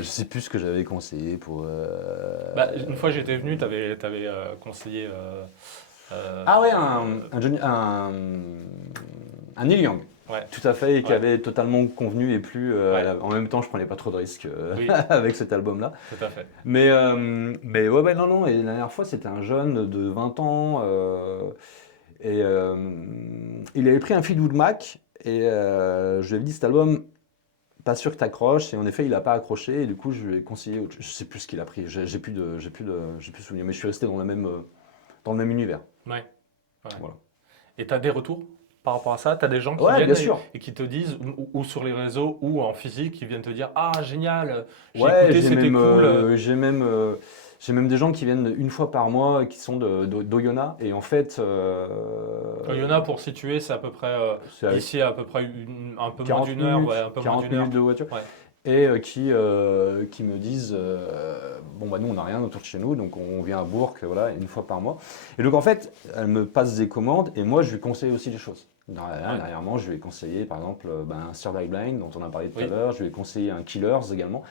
je sais plus ce que j'avais conseillé pour. Bah, une fois j'étais venu, tu avais conseillé. Ah ouais, un Neil Young. Ouais. Tout à fait, et qui Ouais. avait totalement convenu et plu. Ouais. En même temps, je prenais pas trop de risques Oui. avec cet album-là. Tout à fait. Mais ouais, non, non. Et la dernière fois, c'était un jeune de 20 ans. Il avait pris un Fleetwood Mac. Et je lui avais dit cet album, pas sûr que t'accroches. Et en effet, il a pas accroché. Et du coup, je lui ai conseillé. Je sais plus ce qu'il a pris. J'ai plus de souvenirs. Mais je suis resté dans le même univers. Ouais. Ouais. Voilà. Et tu as des retours par rapport à ça? Tu as des gens qui Ouais, viennent bien sûr. et qui te disent, ou sur les réseaux, ou en physique, qui viennent te dire, ah génial, j'ai Ouais, écouté, c'était cool. J'ai même des gens qui viennent une fois par mois qui sont d'Oyonnax et en fait Oyonnax, pour situer, c'est à peu près, c'est à d'ici à peu près un peu moins 40 d'une heure, minutes, ouais, un peu moins 40 d'une heure. minutes de voiture Ouais. et qui me disent bon bah nous on n'a rien autour de chez nous donc on vient à Bourg voilà une fois par mois et donc en fait elle me passe des commandes et moi je lui conseille aussi des choses. Dernièrement je lui ai conseillé par exemple un Survive Blind dont on a parlé tout à Oui. l'heure, je lui ai conseillé un Killers également.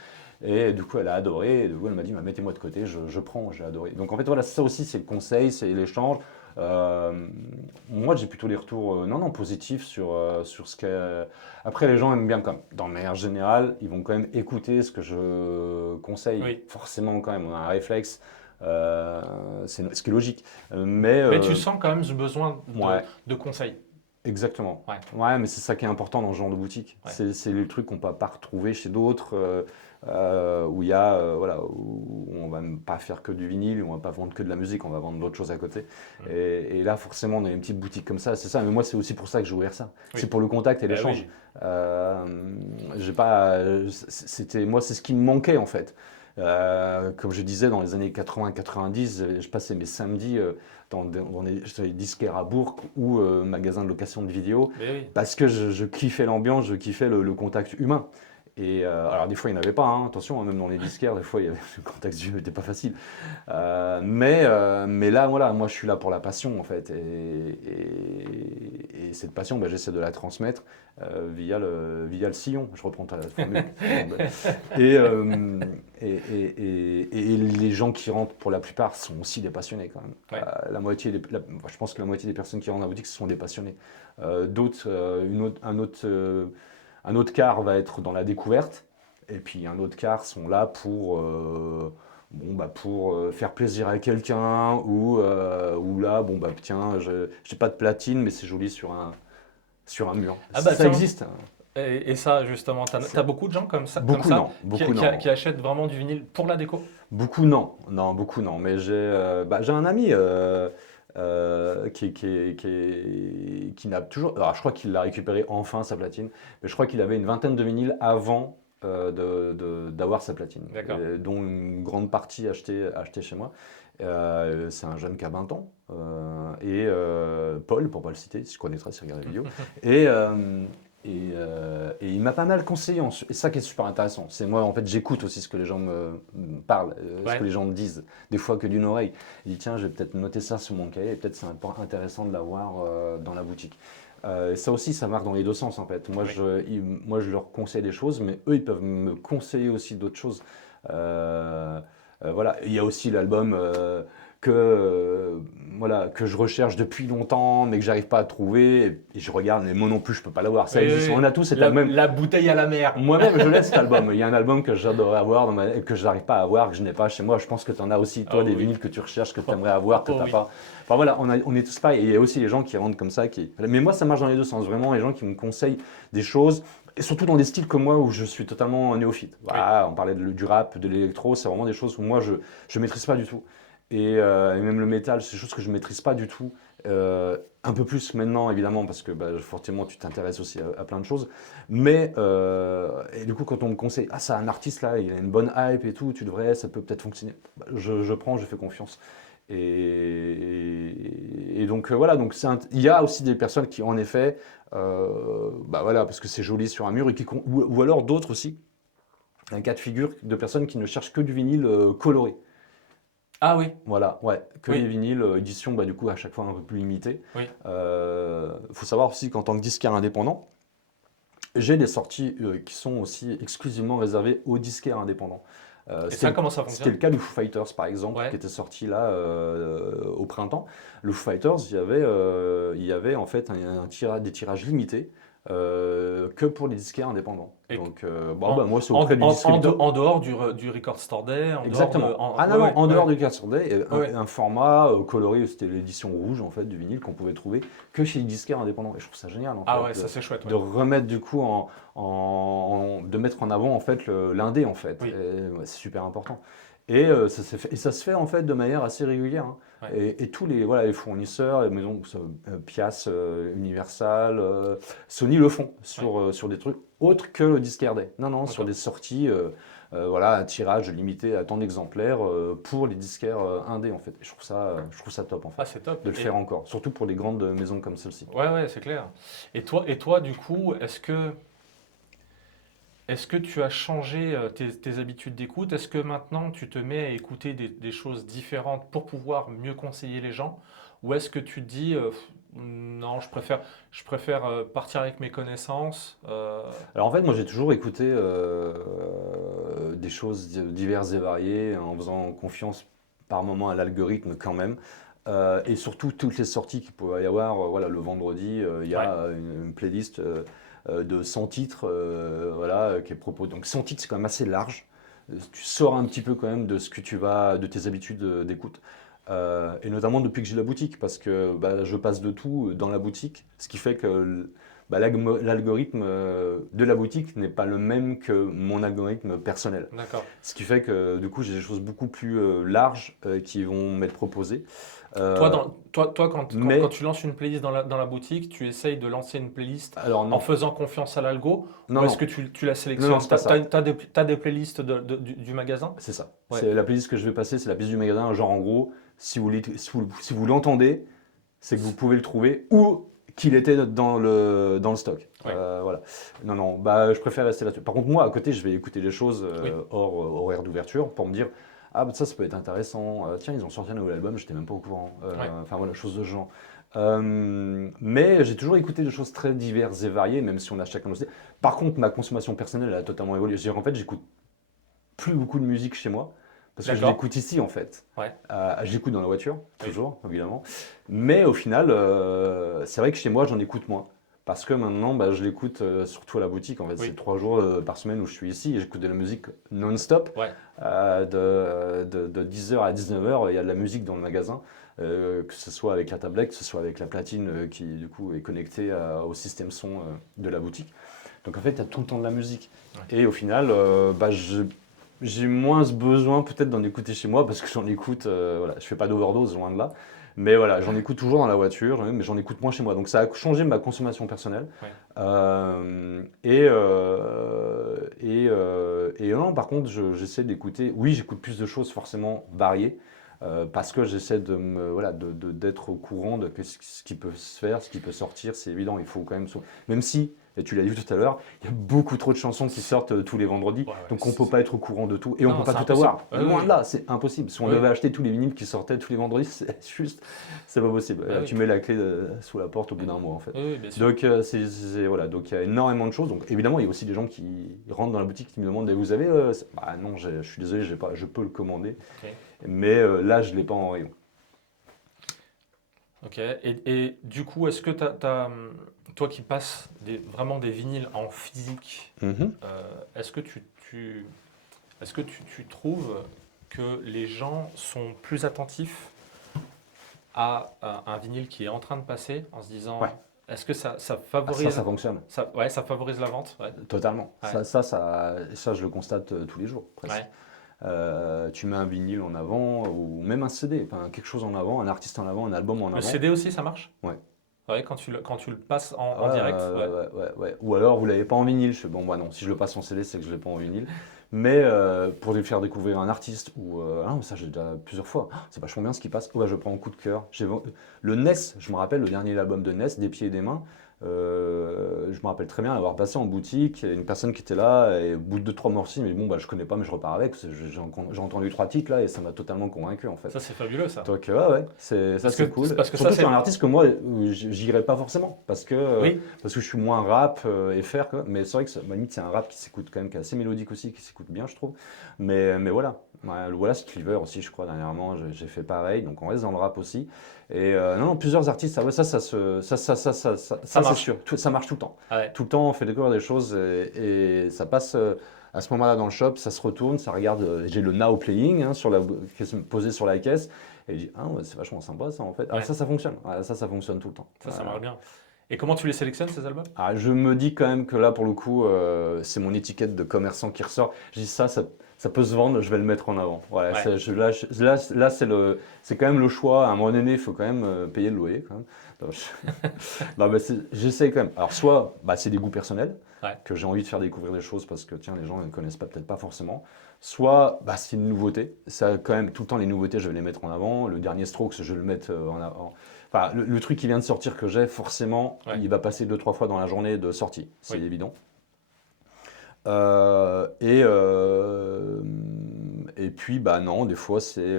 Et du coup, elle a adoré. Et du coup, elle m'a dit, bah, mettez-moi de côté, je prends, j'ai adoré. Donc en fait, voilà, ça aussi, c'est le conseil, c'est l'échange. Moi, j'ai plutôt des retours non, positifs sur ce qu'est. Après, les gens aiment bien quand même. Dans le manière générale, ils vont quand même écouter ce que je conseille. Oui. Forcément, quand même, on a un réflexe. C'est ce qui est logique. Mais tu sens quand même ce besoin ouais. de conseils. Exactement. Ouais. Ouais, mais c'est ça qui est important dans ce genre de boutique. Ouais. C'est les trucs qu'on ne peut pas retrouver chez d'autres, où il y a, voilà, où on va pas faire que du vinyle, où on va pas vendre que de la musique, on va vendre d'autres choses à côté. Et là, forcément, on a une petite boutique comme ça, c'est ça. Mais moi, c'est aussi pour ça que j'ai ouvert ça. Oui. C'est pour le contact et Bah l'échange. oui. J'ai pas, moi, c'est ce qui me manquait en fait. Comme je disais, dans les années 80-90, je passais mes samedis dans des disquaires à Bourg ou magasins de location de vidéos Mais oui. parce que je kiffais l'ambiance, je kiffais le contact humain. Et alors des fois il n'y en avait pas, hein, attention, hein, même dans les disquaires, des fois le contact humain n'était pas facile. Mais là, voilà, moi je suis là pour la passion en fait. Et cette passion, bah, j'essaie de la transmettre via le sillon. Je reprends ta formule. Et les gens qui rentrent, pour la plupart, sont aussi des passionnés quand même. Ouais. Je pense que la moitié des personnes qui rentrent dans la boutique, ce sont des passionnés. D'autres, un autre quart va être dans la découverte, et puis un autre quart sont là pour bon, bah, pour faire plaisir à quelqu'un, ou là, bon, bah, tiens, j'ai pas de platine, mais c'est joli sur un mur. Ah bah, Ça tiens, existe. Et ça, justement, t'as beaucoup de gens comme ça, Beaucoup non, beaucoup non. qui achètent vraiment du vinyle pour la déco? Beaucoup non, non, beaucoup non. Mais j'ai un ami qui n'a toujours. Alors, je crois qu'il a récupéré enfin sa platine, mais je crois qu'il avait une vingtaine de vinyles avant d'avoir sa platine, D'accord. dont une grande partie achetée chez moi. C'est un jeune qui a 20 ans, Paul, pour ne pas le citer, si je connaîtrais s'il regarde la vidéo. Et, et il m'a pas mal conseillé, et ça qui est super intéressant, c'est moi en fait j'écoute aussi ce que les gens me parlent, ce Ouais. que les gens me disent, des fois que d'une oreille. Il dit tiens je vais peut-être noter ça sur mon cahier, et peut-être c'est intéressant de l'avoir dans la boutique. Ça aussi ça marche dans les deux sens en fait. Moi, Oui. moi je leur conseille des choses, mais eux ils peuvent me conseiller aussi d'autres choses. Voilà, il y a aussi l'album que, voilà, que je recherche depuis longtemps, mais que j'arrive pas à trouver. Et je regarde, mais moi non plus, je peux pas l'avoir. Ça Oui, existe, oui. on a tous cet album. La bouteille à la mer. Moi-même, je laisse cet album. Il y a un album que j'adorerais avoir, que je n'arrive pas à avoir, que je n'ai pas chez moi. Je pense que tu en as aussi, toi, Ah des oui. vinyles que tu recherches, que tu aimerais avoir, que Oh tu n'as oui. pas. Enfin voilà, on est tous pareils. Et il y a aussi les gens qui rendent comme ça. Mais moi, ça marche dans les deux sens. Vraiment, les gens qui me conseillent des choses. Et surtout dans des styles comme moi où je suis totalement néophyte. Voilà, on parlait du rap, de l'électro, c'est vraiment des choses où moi je maîtrise pas du tout. Et même le métal, c'est des choses que je maîtrise pas du tout. Un peu plus maintenant évidemment parce que bah, forcément tu t'intéresses aussi à plein de choses. Mais et du coup quand on me conseille, ah c'est un artiste là, il a une bonne hype et tout, tu devrais, ça peut peut-être fonctionner. Bah, je prends, je fais confiance. Et donc voilà, donc il y a aussi des personnes qui en effet, bah voilà, parce que c'est joli sur un mur, ou alors d'autres aussi, un cas de figure de personnes qui ne cherchent que du vinyle coloré. Ah oui. Voilà, ouais, que Oui. les vinyles, édition, bah, du coup, à chaque fois un peu plus limitée. Oui. Faut savoir aussi qu'en tant que disquaire indépendant, j'ai des sorties qui sont aussi exclusivement réservées aux disquaires indépendants. Et ça, comment ça C'était fonctionne? le cas du Foo Fighters, par exemple, Ouais. qui était sorti là au printemps. Le Foo Fighters, il y avait en fait des tirages limités que pour les disquaires indépendants. Et Donc, en, bah, moi, c'est auprès du distributeur. en dehors du Record Store Day, en Exactement. dehors de. Ah non, Ouais, non, en ouais, dehors ouais. du Card Day, Ouais. un format coloré, c'était l'édition rouge en fait du vinyle qu'on pouvait trouver que chez les disquaires indépendants. Et je trouve ça génial en Ah fait, ouais, ça c'est chouette. de Ouais. remettre du coup de mettre en avant en fait l'indé en fait. Oui. Et, ouais, c'est super important. Et ça se fait en fait de manière assez régulière, hein. Ouais. Et tous les, voilà, les fournisseurs, les maisons, Pias, Universal, Sony le font sur des trucs autres que le disquaire day. Non, non, sur D'accord. des sorties, voilà, un tirage limité à tant d'exemplaires pour les disquaires indés en fait. Et je trouve ça top en fait, Ah, c'est top. de le Et- faire encore, surtout pour les grandes maisons comme celle-ci. Ouais, ouais, c'est clair. Et toi, du coup, est-ce que tu as changé tes habitudes d'écoute? Est-ce que maintenant tu te mets à écouter des choses différentes pour pouvoir mieux conseiller les gens? Ou est-ce que tu te dis, non, je préfère partir avec mes connaissances? Alors en fait, moi j'ai toujours écouté des choses diverses et variées en faisant confiance par moment à l'algorithme quand même. Et surtout toutes les sorties qu'il pouvait y avoir. Voilà, le vendredi, il y a une playlist de 100 titres voilà, qui est proposée. Donc 100 titres, c'est quand même assez large. Tu sors un petit peu quand même de ce que de tes habitudes d'écoute. Et notamment depuis que j'ai la boutique, parce que bah, je passe de tout dans la boutique, ce qui fait que bah, l'algorithme de la boutique n'est pas le même que mon algorithme personnel. D'accord. Ce qui fait que du coup j'ai des choses beaucoup plus larges qui vont m'être proposées. Toi, mais quand tu lances une playlist dans la boutique, tu essayes de lancer une playlist alors en non, faisant confiance à l'algo, non, ou est-ce non, que tu la non, sélectionnes? non, c'est pas ça. T'as des playlists du magasin? C'est ça. Ouais. C'est la playlist que je vais passer, c'est la playlist du magasin. Genre en gros, si vous l'entendez, c'est que vous pouvez le trouver ou qu'il était dans le stock. Ouais. Voilà. Non, non, bah, je préfère rester là-dessus. Par contre, moi, à côté, je vais écouter des choses Oui. hors horaire d'ouverture pour me dire, ah, bah, ça peut être intéressant. Tiens, ils ont sorti un nouvel album, j'étais même pas au courant. Ouais. Enfin, voilà, choses de ce genre. Mais j'ai toujours écouté des choses très diverses et variées, même si on a chacun nos styles. Par contre, ma consommation personnelle, elle a totalement évolué. En fait, j'écoute plus beaucoup de musique chez moi. Parce que je D'accord. l'écoute ici en fait. Ouais. J'écoute dans la voiture, Oui. toujours, évidemment. Mais au final, c'est vrai que chez moi, j'en écoute moins. Parce que maintenant, je l'écoute surtout à la boutique. En fait, Oui. c'est 3 jours par semaine où je suis ici et j'écoute de la musique non-stop. Ouais. De 10h à 19h, il y a de la musique dans le magasin, que ce soit avec la tablette, que ce soit avec la platine qui du coup est connectée au système son de la boutique. Donc en fait, il y a tout le temps de la musique. Ouais. Et au final, j'ai moins ce besoin peut-être d'en écouter chez moi parce que j'en écoute, voilà, je fais pas d'overdose, loin de là. Mais voilà, j'en écoute toujours dans la voiture, mais j'en écoute moins chez moi. Donc ça a changé ma consommation personnelle. Ouais. Non, par contre, j'essaie d'écouter. Oui, j'écoute plus de choses forcément variées. Parce que j'essaie d'être au courant de ce qui peut se faire, ce qui peut sortir. C'est évident, il faut quand même. Même si, et tu l'as dit tout à l'heure, il y a beaucoup trop de chansons qui sortent tous les vendredis. Ouais, Donc on ne peut pas être au courant de tout. Et on Non, ne peut pas c'est tout avoir. impossible. Loin Oui. de là, c'est impossible. Si on Oui. devait acheter tous les vinyles qui sortaient tous les vendredis, c'est pas possible. Ah oui. Tu mets la clé sous la porte au bout d'un mois en fait. Oui, bien sûr. Donc, voilà. Donc il y a énormément de choses. Donc évidemment, il y a aussi des gens qui rentrent dans la boutique qui me demandent, vous avez non, je suis désolé, j'ai pas, je peux le commander. Ok. Mais là, je ne l'ai pas en rayon. Ok. Et du coup, est-ce que toi qui passes vraiment des vinyles en physique, est-ce que tu trouves que les gens sont plus attentifs à un vinyle qui est en train de passer en se disant, Ouais. est-ce que ça Ça favorise, fonctionne ça favorise la vente? Ouais. totalement. Ouais. Ça, je le constate tous les jours, presque. Ouais. Tu mets un vinyle en avant ou même un CD, enfin, quelque chose en avant, un artiste en avant, un album en Le avant. CD aussi, ça marche? Ouais. Ouais, quand tu le passes en Ouais, direct. Ouais. ouais. Ou alors, vous l'avez pas en vinyle. Je fais, bon, non, si je le passe en CD, c'est que je l'ai pas en vinyle. Mais pour lui faire découvrir un artiste, ou ça j'ai déjà plusieurs fois, c'est vachement bien ce qui passe. Ouais, je prends un coup de cœur. Le Ness, je me rappelle, le dernier album de Ness, Des pieds et des mains. Je me rappelle très bien l'avoir passé en boutique, il y a une personne qui était là, et au bout de 2-3 morceaux, il m'a dit, bon, je connais pas, mais je repars avec. J'ai entendu 3 titres là, et ça m'a totalement convaincu en fait. Ça, c'est fabuleux, ça. Donc ouais, c'est cool. parce que Surtout ça, sur c'est un artiste que moi, j'irais pas forcément, parce que Oui. je suis moins rap et faire, quoi. Mais c'est vrai que ma limite, c'est un rap qui s'écoute quand même, qui est assez mélodique aussi, qui s'écoute bien, je trouve. Mais voilà. Voilà, Cleaver aussi, je crois, dernièrement, j'ai fait pareil, donc on reste dans le rap aussi. Et non, plusieurs artistes, ça c'est marche. sûr, ça marche tout le temps. Ah ouais. Tout le temps, on fait découvrir des choses et ça passe à ce moment-là dans le shop, ça se retourne, ça regarde, j'ai le Now Playing qui est posé sur la caisse, et je dis, ouais, c'est vachement sympa ça en fait. Ouais. Ça fonctionne, ça fonctionne tout le temps. Ça marche bien. Et comment tu les sélectionnes, ces albums? Je me dis quand même que là, pour le coup, c'est mon étiquette de commerçant qui ressort. Je dis ça peut se vendre, je vais le mettre en avant. Voilà, Ouais. là c'est quand même le choix. À un moment donné, il faut quand même payer le loyer. Quand même. Donc, j'essaie quand même. Alors, soit c'est des goûts personnels, Ouais. que j'ai envie de faire découvrir des choses parce que tiens, les gens ne connaissent peut-être pas forcément. Soit c'est une nouveauté. Ça, quand même, tout le temps, les nouveautés, je vais les mettre en avant. Le dernier Strokes, je vais le mettre en avant. Enfin, le truc qui vient de sortir que j'ai, forcément, Ouais. il va passer 2-3 fois dans la journée de sortie. C'est Oui. évident. Et puis, non, des fois, c'est.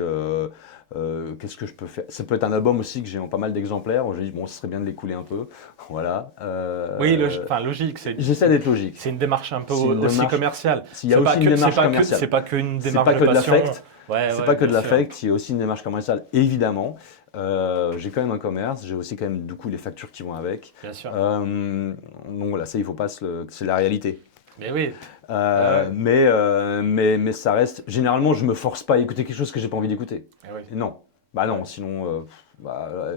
Qu'est-ce que je peux faire? Ça peut être un album aussi que j'ai en pas mal d'exemplaires. Je dis, bon, ce serait bien de l'écouler un peu. Voilà. Oui, logique. J'essaie d'être logique. C'est une démarche un peu C'est une aussi démarche- commerciale. S'il y a aussi une démarche commerciale. C'est pas qu'une C'est démarche pas que de passion. l'affect. Ouais, C'est ouais, pas que de bien sûr. l'affect, il y a aussi une démarche commerciale, évidemment. J'ai quand même un commerce, j'ai aussi quand même du coup les factures qui vont avec. Bien sûr. Donc voilà, ça il faut pas c'est la réalité. Mais oui. Mais ça reste. Généralement, je me force pas à écouter quelque chose que j'ai pas envie d'écouter. Eh oui. Non, non, sinon,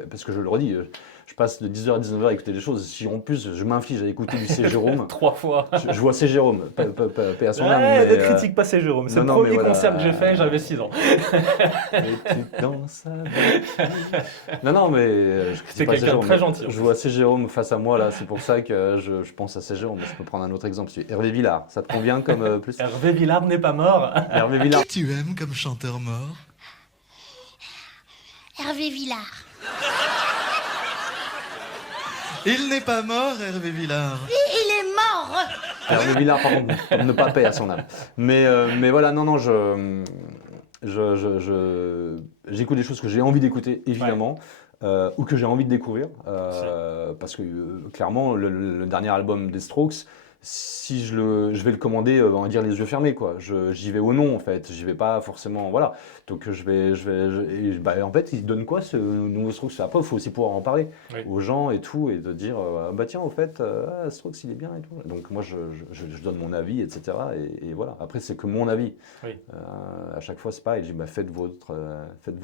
parce que je le redis, je passe de 10h à 19h à écouter des choses. Si en plus je m'inflige à écouter du C. Jérôme, 3 fois. je vois C. Jérôme, paix à son âme. mais, Ne critique pas ces Jérôme. C'est non, le non, premier mais voilà. concert que j'ai fait, j'avais 6 ans. Et tu danses avec. Non, mais je critique C'est pas quelqu'un de Jérôme. très gentil, en Je plus. vois C. Jérôme face à moi là, c'est pour ça que je pense à C. Jérôme. Je peux prendre un autre exemple. C'est Hervé Villard. Ça te convient comme plus Hervé Villard n'est pas mort. Hervé Villard. Qui tu aimes comme chanteur mort? Hervé Villard. Il n'est pas mort, Hervé Villard. Il est mort. Hervé Villard, par contre, pour ne pas payer à son âme. Mais voilà, non, j'écoute des choses que j'ai envie d'écouter, évidemment, ou que j'ai envie de découvrir, parce que clairement, le dernier album des Strokes, si je vais le commander, on va dire les yeux fermés, quoi. J'y vais au nom, en fait. J'y vais pas forcément, voilà. Donc bah, en fait, il donne quoi ce nouveau Strokes? Après, il faut aussi pouvoir en parler Oui. aux gens et tout, et de dire, ah, bah tiens, au fait, Strokes, il est bien et tout. Donc moi, je donne mon avis, etc. Et voilà. Après, c'est que mon avis. Oui. À chaque fois, c'est pareil. Je dis, bah, faites-vous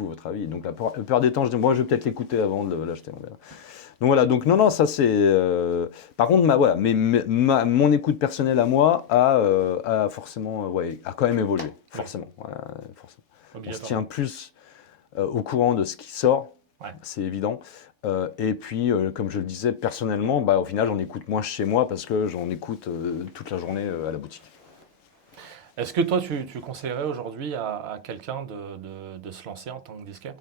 votre avis. Donc la plupart des temps, je dis, moi, je vais peut-être l'écouter avant de l'acheter. On verra. Donc voilà, donc non, ça c'est. Par contre, voilà, mon écoute personnelle à moi a forcément, ouais, a quand même évolué, forcément. Voilà, forcément. On se Obligatoire. tient plus au courant de ce qui sort, Ouais. c'est évident. Et puis, comme je le disais, personnellement, bah, au final, j'en écoute moins chez moi parce que j'en écoute toute la journée à la boutique. Est-ce que toi, tu conseillerais aujourd'hui à quelqu'un de se lancer en tant que disquaire?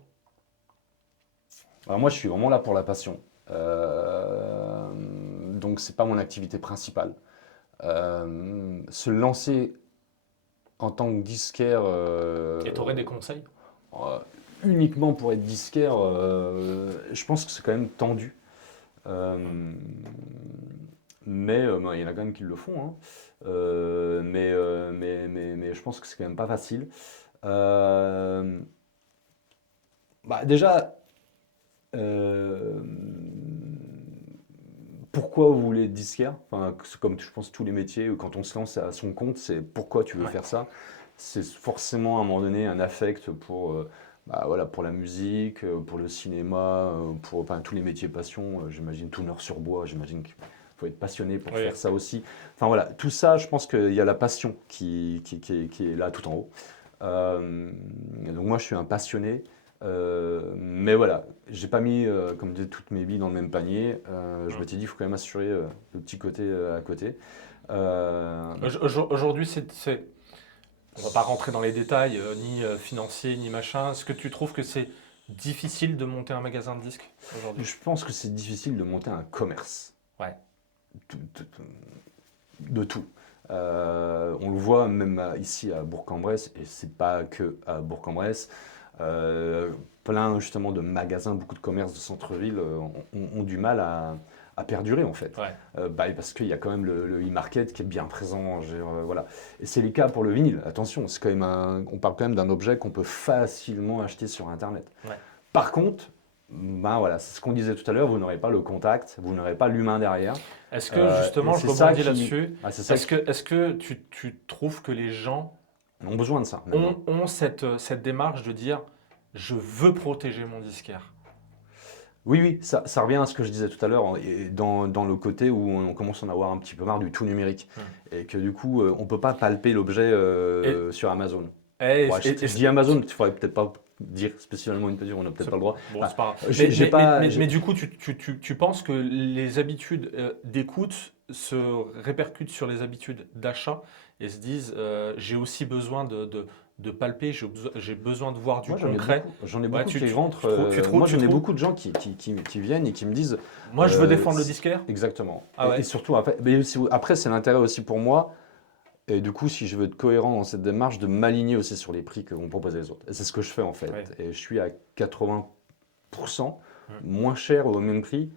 Alors moi, je suis vraiment là pour la passion. Donc c'est pas mon activité principale. Se lancer en tant que disquaire Et tu aurais des conseils? uniquement pour être disquaire, je pense que c'est quand même tendu. Mais bah, il y en a quand même qui le font, hein. Mais je pense que c'est quand même pas facile. Bah, déjà, pourquoi vous voulez être disquaire? Enfin, c'est comme je pense tous les métiers, quand on se lance à son compte, c'est pourquoi tu veux faire ça. C'est forcément à un moment donné un affect pour, bah, voilà, pour la musique, pour le cinéma, pour enfin, tous les métiers passion. J'imagine Tourneur-sur-Bois, j'imagine qu'il faut être passionné pour faire ça aussi. Enfin voilà, tout ça, je pense qu'il y a la passion qui est là tout en haut. Donc moi, je suis un passionné. Mais voilà, j'ai pas mis, comme je disais, toutes mes billes dans le même panier. Je m'étais dit, il faut quand même assurer le petit côté à côté. Aujourd'hui, on va pas rentrer dans les détails, ni financiers, ni machin. Est-ce que tu trouves que c'est difficile de monter un magasin de disques aujourd'hui? Je pense que c'est difficile de monter un commerce. Ouais. De tout. On le voit même ici à Bourg-en-Bresse, et c'est pas que à Bourg-en-Bresse. Plein justement de magasins, beaucoup de commerces de centre-ville ont du mal à perdurer en fait. Ouais. Bah, parce qu'il y a quand même le e-market qui est bien présent. Voilà. Et c'est le cas pour le vinyle. Attention, c'est quand même on parle quand même d'un objet qu'on peut facilement acheter sur Internet. Ouais. Par contre, ben voilà, c'est ce qu'on disait tout à l'heure, vous n'aurez pas le contact, vous n'aurez pas l'humain derrière. Est-ce que justement, et je c'est ça rebondis qui- là-dessus, Ah, c'est ça est-ce que tu trouves que les gens On a besoin de ça. maintenant. ont cette démarche de dire je veux protéger mon disquaire? Oui, ça revient à ce que je disais tout à l'heure, et dans le côté où on commence à en avoir un petit peu marre du tout numérique. Et que du coup, on ne peut pas palper l'objet sur Amazon. Et- Ouais, et- je dis Amazon, il ne faudrait peut-être pas dire spécialement une petite, on n'a peut-être pas le droit. Bon, Ah, c'est pas grave. j'ai pas- Mais du coup, tu penses que les habitudes d'écoute se répercutent sur les habitudes d'achat et se disent j'ai aussi besoin de palper, j'ai besoin de voir du Moi, concret. J'en ai Ouais, beaucoup tu- qui tu- rentrent. tu Moi, j'en ai trouves- beaucoup de gens qui viennent et qui me disent. Moi, je veux Euh, défendre le c'est- disquaire. Exactement. Ah ouais. Et surtout, après, c'est l'intérêt aussi pour moi. Et du coup, si je veux être cohérent dans cette démarche, de m'aligner aussi sur les prix que vont proposer les autres. Et c'est ce que je fais en fait. Ouais. Et je suis à 80% moins cher au même prix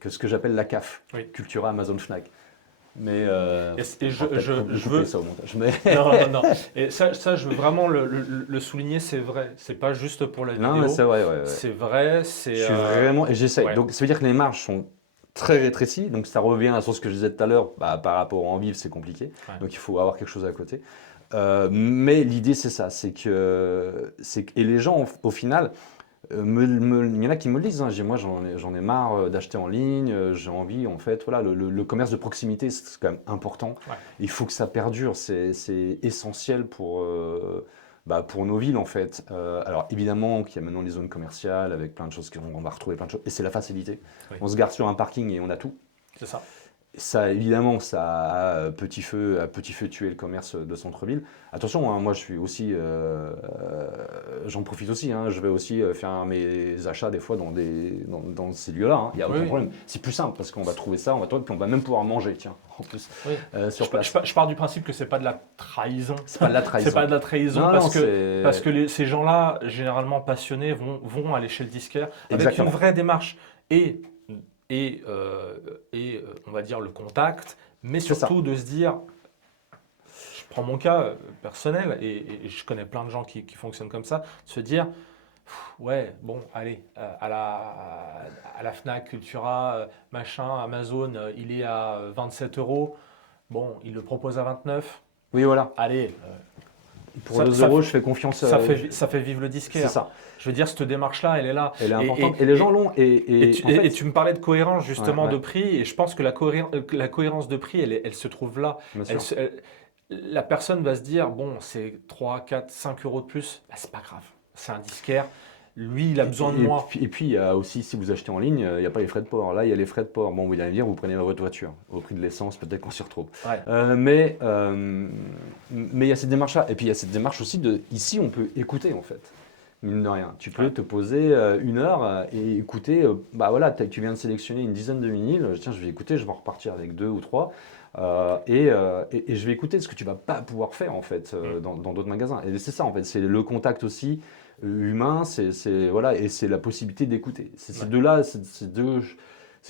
que ce que j'appelle la CAF, Oui. Cultura, Amazon, Fnac. Mais Et je couper veux. ça au montage. Mais Non. Et ça, je veux vraiment le souligner, c'est vrai. C'est pas juste pour la non, vidéo. mais c'est vrai. Ouais. C'est vrai, c'est. Je suis vraiment et j'essaye. ouais. Donc ça veut dire que les marges sont très rétrécies. Donc ça revient à ce que je disais tout à l'heure. Bah, par rapport en vivre, c'est compliqué. Ouais. Donc il faut avoir quelque chose à côté. Mais l'idée c'est ça, et les gens au final, il y en a qui me le disent. Hein, moi j'en ai marre d'acheter en ligne. J'ai envie en fait, voilà, le commerce de proximité c'est quand même important. Ouais. Il faut que ça perdure. C'est essentiel pour nos villes en fait. Alors évidemment qu'il y a maintenant les zones commerciales avec plein de choses qu'on va retrouver plein de choses. Et c'est la facilité. Oui. On se gare sur un parking et on a tout. C'est ça. Ça, évidemment, ça a à petit feu tué le commerce de centre-ville. Attention, hein, moi, je suis aussi, j'en profite aussi. Hein, je vais aussi faire mes achats des fois dans ces lieux-là. Hein, il n'y a aucun Oui. problème. C'est plus simple parce qu'on va trouver ça, puis on va même pouvoir manger, tiens, en plus, Oui. sur place. Je pars du principe que c'est pas de la trahison. C'est pas de la trahison. C'est pas de la trahison Non, parce non, que, c'est- parce que ces gens-là, généralement passionnés, vont aller chez le disquaire avec Exactement. une vraie démarche et on va dire le contact, mais C'est ça. surtout de se dire, je prends mon cas personnel et je connais plein de gens qui fonctionnent comme ça, de se dire, ouais, bon, allez, à la Fnac, Cultura, machin, Amazon, il est à 27 euros. Bon, il le propose à 29. Oui, voilà. Allez, Pour Ça- 2 ça- euros, je fais confiance. ça fait vivre le C'est disquaire. ça. Je veux dire, cette démarche-là, elle est là. Elle est Et- importante. Et les gens l'ont. Et En fait, tu me parlais de cohérence justement Ouais, ouais. de prix, et je pense que la cohérence de prix, elle se trouve là. bien Elle sûr. se- elle- la personne va se dire, bon, c'est 3, 4, 5 euros de plus, bah, c'est pas grave, c'est un disquaire, lui, il a besoin de moi. Et puis, il y a aussi, si vous achetez en ligne, il n'y a pas les frais de port. Là, il y a les frais de port. Bon, vous allez me dire, vous prenez votre voiture. Au prix de l'essence, peut-être qu'on s'y retrouve. Ouais. Mais il y a cette démarche-là. Et puis, il y a cette démarche aussi de. Ici, on peut écouter, en fait. Mine de rien. Tu peux te poser 1 heure et écouter. Bah voilà, tu viens de sélectionner une dizaine de vinyles. Tiens, je vais écouter, je vais en repartir avec 2 ou 3. Et je vais écouter ce que tu vas pas pouvoir faire, en fait, dans d'autres magasins. Et c'est ça, en fait. C'est le contact aussi humain, voilà, et c'est la possibilité d'écouter. C'est ces deux-là, ces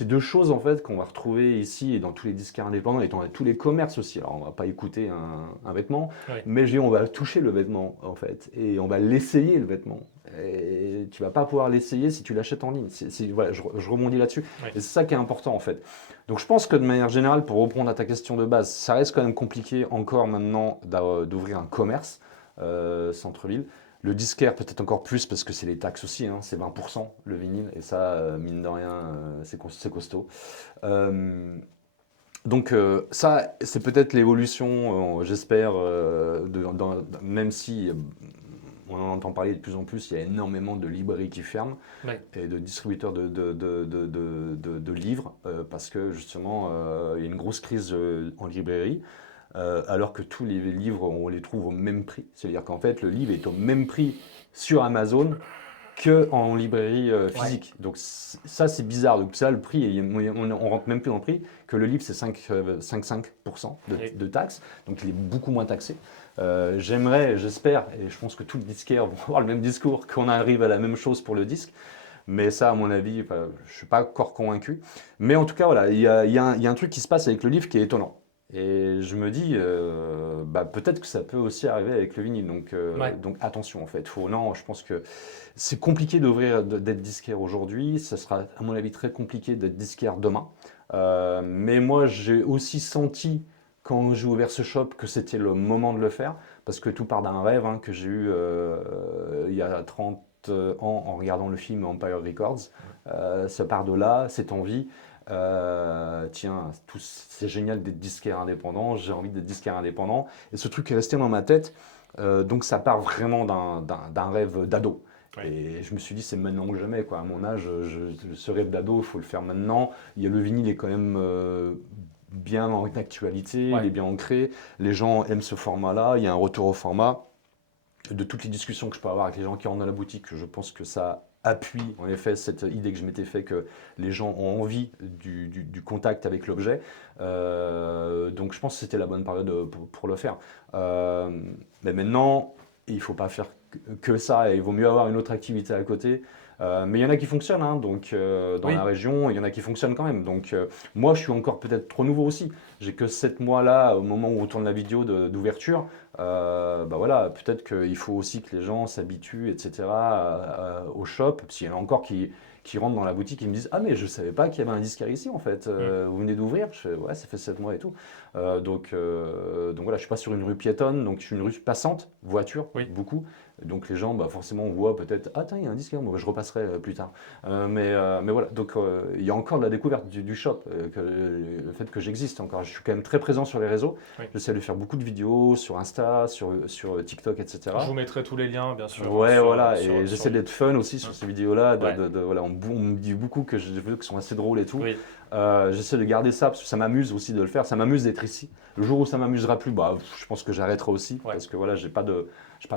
deux choses en fait qu'on va retrouver ici et dans tous les disquaires indépendants et dans tous les commerces aussi. Alors on va pas écouter un vêtement, Ouais. mais on va toucher le vêtement en fait et on va l'essayer le vêtement. Et tu vas pas pouvoir l'essayer si tu l'achètes en ligne. Voilà, je rebondis là-dessus. Ouais. Et c'est ça qui est important en fait. Donc je pense que de manière générale, pour répondre à ta question de base, ça reste quand même compliqué encore maintenant d'ouvrir un commerce centre-ville. Le disquaire peut-être encore plus parce que c'est les taxes aussi, hein, c'est 20% le vinyle et ça, mine de rien, c'est costaud. Donc ça, c'est peut-être l'évolution, j'espère, même si on en entend parler de plus en plus, il y a énormément de librairies qui ferment Ouais. et de distributeurs de livres parce que justement, il y a une grosse crise en librairie. Alors que tous les livres, on les trouve au même prix. C'est-à-dire qu'en fait, le livre est au même prix sur Amazon qu'en librairie physique. Donc ça, c'est bizarre. Donc ça, le prix, on rentre même plus dans le prix, que le livre, c'est 5,5% de taxes. Donc il est beaucoup moins taxé. J'espère, et je pense que tous les disquaires vont avoir le même discours, qu'on arrive à la même chose pour le disque. Mais ça, à mon avis, je ne suis pas encore convaincu. Mais en tout cas, voilà, il y a un truc qui se passe avec le livre qui est étonnant. Et je me dis, peut-être que ça peut aussi arriver avec le vinyle. Donc attention, en fait. Non, je pense que c'est compliqué d'être disquaire aujourd'hui. Ça sera, à mon avis, très compliqué d'être disquaire demain. Mais moi, j'ai aussi senti, quand j'ai ouvert ce shop, que c'était le moment de le faire. Parce que tout part d'un rêve que j'ai eu il y a 30 ans en regardant le film Empire Records. Ça part de là, cette envie. Tiens, c'est génial d'être disquaire indépendant, j'ai envie d'être disquaire indépendant. Et ce truc est resté dans ma tête. Donc ça part vraiment d'un rêve d'ado. Ouais. Et je me suis dit, c'est maintenant ou jamais, quoi. À mon âge, ce rêve d'ado, il faut le faire maintenant. Le vinyle est quand même bien en actualité, Ouais. il est bien ancré. Les gens aiment ce format-là, il y a un retour au format. De toutes les discussions que je peux avoir avec les gens qui rentrent dans la boutique, je pense que ça appuie en effet cette idée que je m'étais fait que les gens ont envie du contact avec l'objet. Donc je pense que c'était la bonne période pour le faire. Mais maintenant, il ne faut pas faire que ça et il vaut mieux avoir une autre activité à côté. Mais il y en a qui fonctionnent, dans Oui. la région, il y en a qui fonctionnent quand même. Donc moi, je suis encore peut-être trop nouveau aussi. J'ai que 7 mois là, au moment où on tourne la vidéo d'ouverture. Voilà, peut-être qu'il faut aussi que les gens s'habituent, etc., au shop. Parce qu'il y en a encore qui rentrent dans la boutique et me disent « Ah, mais je ne savais pas qu'il y avait un disquaire ici, en fait. Vous venez d'ouvrir ?» Je fais « Ouais, ça fait 7 mois et tout. » Donc voilà, je ne suis pas sur une rue piétonne, donc je suis une rue passante, voiture, Oui. beaucoup. Donc les gens, forcément, on voit peut-être « Ah, tiens, il y a un disquaire, moi, je repasserai plus tard. » Mais voilà, donc il y a encore de la découverte du shop, le fait que j'existe encore. Je suis quand même très présent sur les réseaux. Oui. J'essaie de faire beaucoup de vidéos sur Insta, sur TikTok, etc. Je vous mettrai tous les liens, bien sûr. Ouais, voilà, sur- et j'essaie d'être fun aussi sur ces vidéos-là. Ouais. Voilà, on me dit beaucoup que je veux qu'elles sont assez drôles et tout. Oui. J'essaie de garder ça parce que ça m'amuse aussi de le faire. Ça m'amuse d'être ici. Le jour où ça m'amusera plus, je pense que j'arrêterai aussi Ouais. parce que voilà, j'ai pas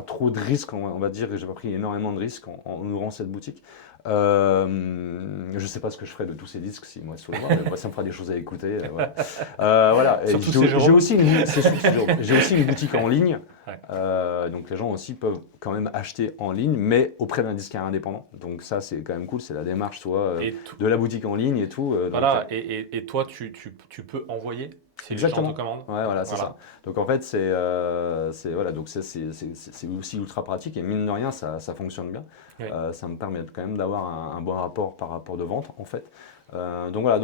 trop de risques, on va dire, et j'ai pas pris énormément de risques en ouvrant cette boutique. Je sais pas ce que je ferai de tous ces disques si moi sous le bras, mais moi, ça me fera des choses à écouter. Voilà. Voilà. Et Surtout ces Jérôme. j'ai aussi une boutique en ligne. Ouais. Donc les gens aussi peuvent quand même acheter en ligne, mais auprès d'un disquaire indépendant. Donc ça, c'est quand même cool. C'est la démarche, Et tout- de la boutique en ligne et tout. Voilà, et toi, tu peux envoyer Si les gens Exactement. te commandent. Ouais, voilà, c'est Voilà. ça. Donc en fait, voilà, donc c'est aussi ultra pratique et mine de rien, ça fonctionne bien. Oui. Ça me permet quand même d'avoir un bon rapport par rapport de vente en fait. Donc voilà,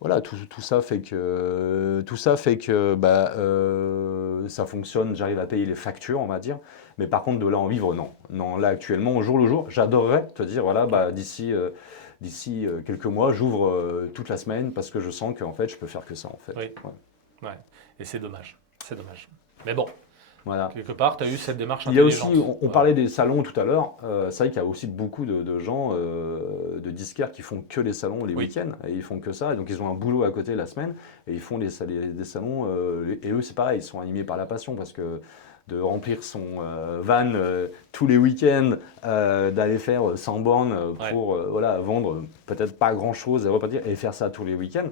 voilà, tout ça fait que ça fonctionne. J'arrive à payer les factures, on va dire. Mais par contre, de là en vivre, non. Non, là actuellement, au jour le jour, j'adorerais te dire, voilà, d'ici quelques mois, j'ouvre toute la semaine parce que je sens qu'en fait, je peux faire que ça en fait. Oui. Ouais. Ouais. Et c'est dommage. C'est dommage. Mais bon, Voilà. quelque part, tu as eu cette démarche Il y a intelligente. aussi, on parlait des salons tout à l'heure, c'est vrai qu'il y a aussi beaucoup de gens, de disquaires qui font que les salons les Oui. week-ends, et ils font que ça, et donc ils ont un boulot à côté la semaine, et ils font des salons, et eux c'est pareil, ils sont animés par la passion, parce que de remplir son van tous les week-ends, d'aller faire 100 bornes pour voilà, vendre peut-être pas grand-chose et repartir, et faire ça tous les week-ends,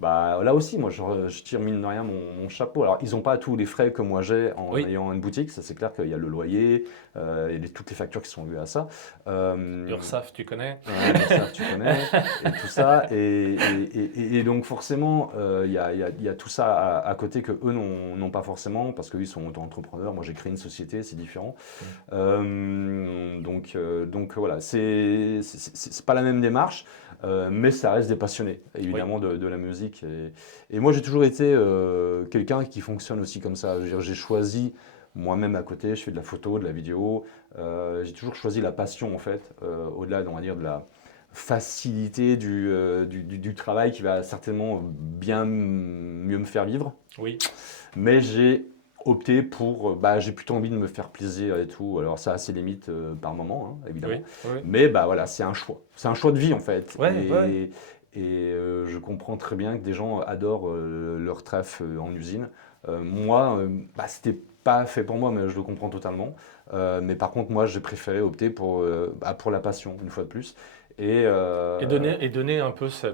bah, là aussi, moi, je tire mine de rien mon chapeau. Alors, ils n'ont pas tous les frais que moi j'ai en Oui. ayant une boutique. Ça, c'est clair qu'il y a le loyer et toutes les factures qui sont liées à ça. Ursaf, tu connais? Ouais, ça, tu connais, et tout ça. Et donc, forcément, il y a tout ça à côté que eux n'ont pas forcément, parce qu'eux, ils sont auto-entrepreneurs. Moi, j'ai créé une société, c'est différent. Donc voilà, c'est pas la même démarche. Mais ça reste des passionnés, évidemment, de la musique. Et moi, j'ai toujours été quelqu'un qui fonctionne aussi comme ça. Je veux dire, j'ai choisi, moi-même à côté, je fais de la photo, de la vidéo. J'ai toujours choisi la passion, en fait, au-delà, on va dire, de la facilité du travail qui va certainement bien mieux me faire vivre. Oui. Mais j'ai opté pour, j'ai plutôt envie de me faire plaisir et tout. Alors ça a ses limites par moment, hein, évidemment. Oui. Oui. Mais bah voilà, c'est un choix. C'est un choix de vie en fait. Ouais, et ouais. je comprends très bien que des gens adorent leur taf en usine. Moi, c'était pas fait pour moi, mais je le comprends totalement. Mais par contre, moi, j'ai préféré opter pour la passion, une fois de plus. Et donner un peu et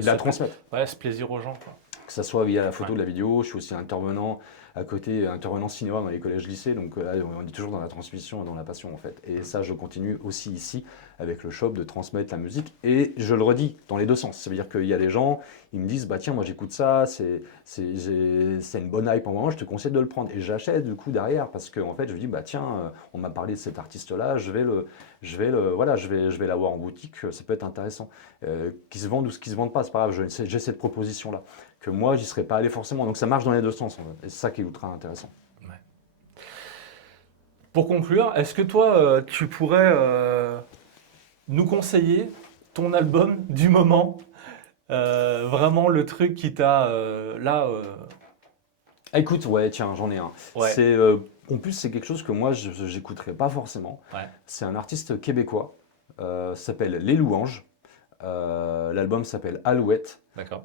de la transmettre. Ouais, ce plaisir aux gens, quoi. Que ça soit via la photo, Ouais. de la vidéo. Je suis aussi intervenant à côté, intervenant cinéma dans les collèges-lycées. Donc là, on est toujours dans la transmission et dans la passion en fait. Et ça, je continue aussi ici avec le shop de transmettre la musique. Et je le redis dans les deux sens. Ça veut dire qu'il y a des gens, ils me disent, bah tiens, moi j'écoute ça, c'est une bonne hype en moment, je te conseille de le prendre. Et j'achète du coup derrière parce que en fait, je me dis, bah tiens, on m'a parlé de cet artiste-là, je vais l'avoir en boutique, ça peut être intéressant. Qui se vendent ou qui se vendent pas, c'est pas grave, j'ai cette proposition-là. Que moi, j'y serais pas allé forcément. Donc ça marche dans les deux sens. En fait. Et c'est ça qui est ultra intéressant. Pour conclure, est-ce que toi, tu pourrais nous conseiller ton album du moment? Vraiment le truc qui t'a Écoute, ouais, tiens, j'en ai un. Ouais. En plus, c'est quelque chose que moi, je n'écouterais pas forcément. Ouais. C'est un artiste québécois. Ça s'appelle Les Louanges. L'album s'appelle Alouette. D'accord.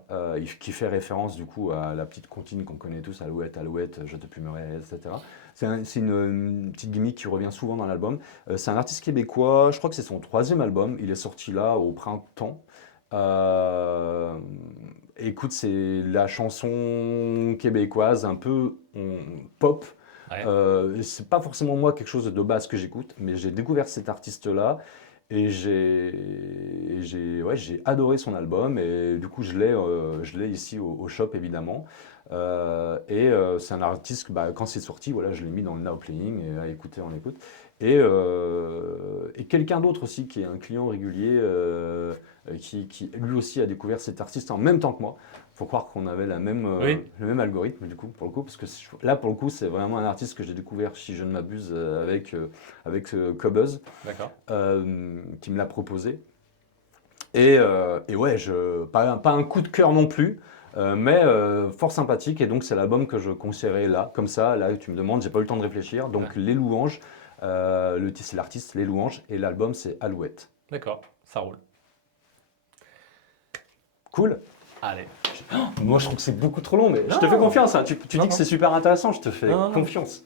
Qui fait référence du coup à la petite comptine qu'on connaît tous, Alouette, Alouette, je te plumerai, etc. C'est une petite gimmick qui revient souvent dans l'album. C'est un artiste québécois, je crois que c'est son 3e album, il est sorti là au printemps. Écoute, c'est la chanson québécoise un peu pop. Ouais. C'est pas forcément moi quelque chose de base que j'écoute, mais j'ai découvert cet artiste-là. Et j'ai adoré son album et du coup je l'ai ici au shop évidemment. C'est un artiste que quand c'est sorti, voilà, je l'ai mis dans le Now Playing et à écouter, on écoute. Et quelqu'un d'autre aussi qui est un client régulier qui lui aussi a découvert cet artiste en même temps que moi. Faut croire qu'on avait le même algorithme du coup pour le coup, parce que là pour le coup c'est vraiment un artiste que j'ai découvert, si je ne m'abuse, avec Cobuzz, D'accord. qui me l'a proposé. Et ouais, pas un coup de cœur non plus, mais fort sympathique. Et donc c'est l'album que je conseillerais là, comme ça. Là tu me demandes, j'ai pas eu le temps de réfléchir. Donc Les Louanges, c'est l'artiste Les Louanges et l'album c'est Alouette. D'accord, ça roule. Cool. Allez. Moi je trouve que c'est beaucoup trop long, mais je te Non. fais confiance. Hein. Tu dis Non. que c'est super intéressant, je te fais Non. confiance.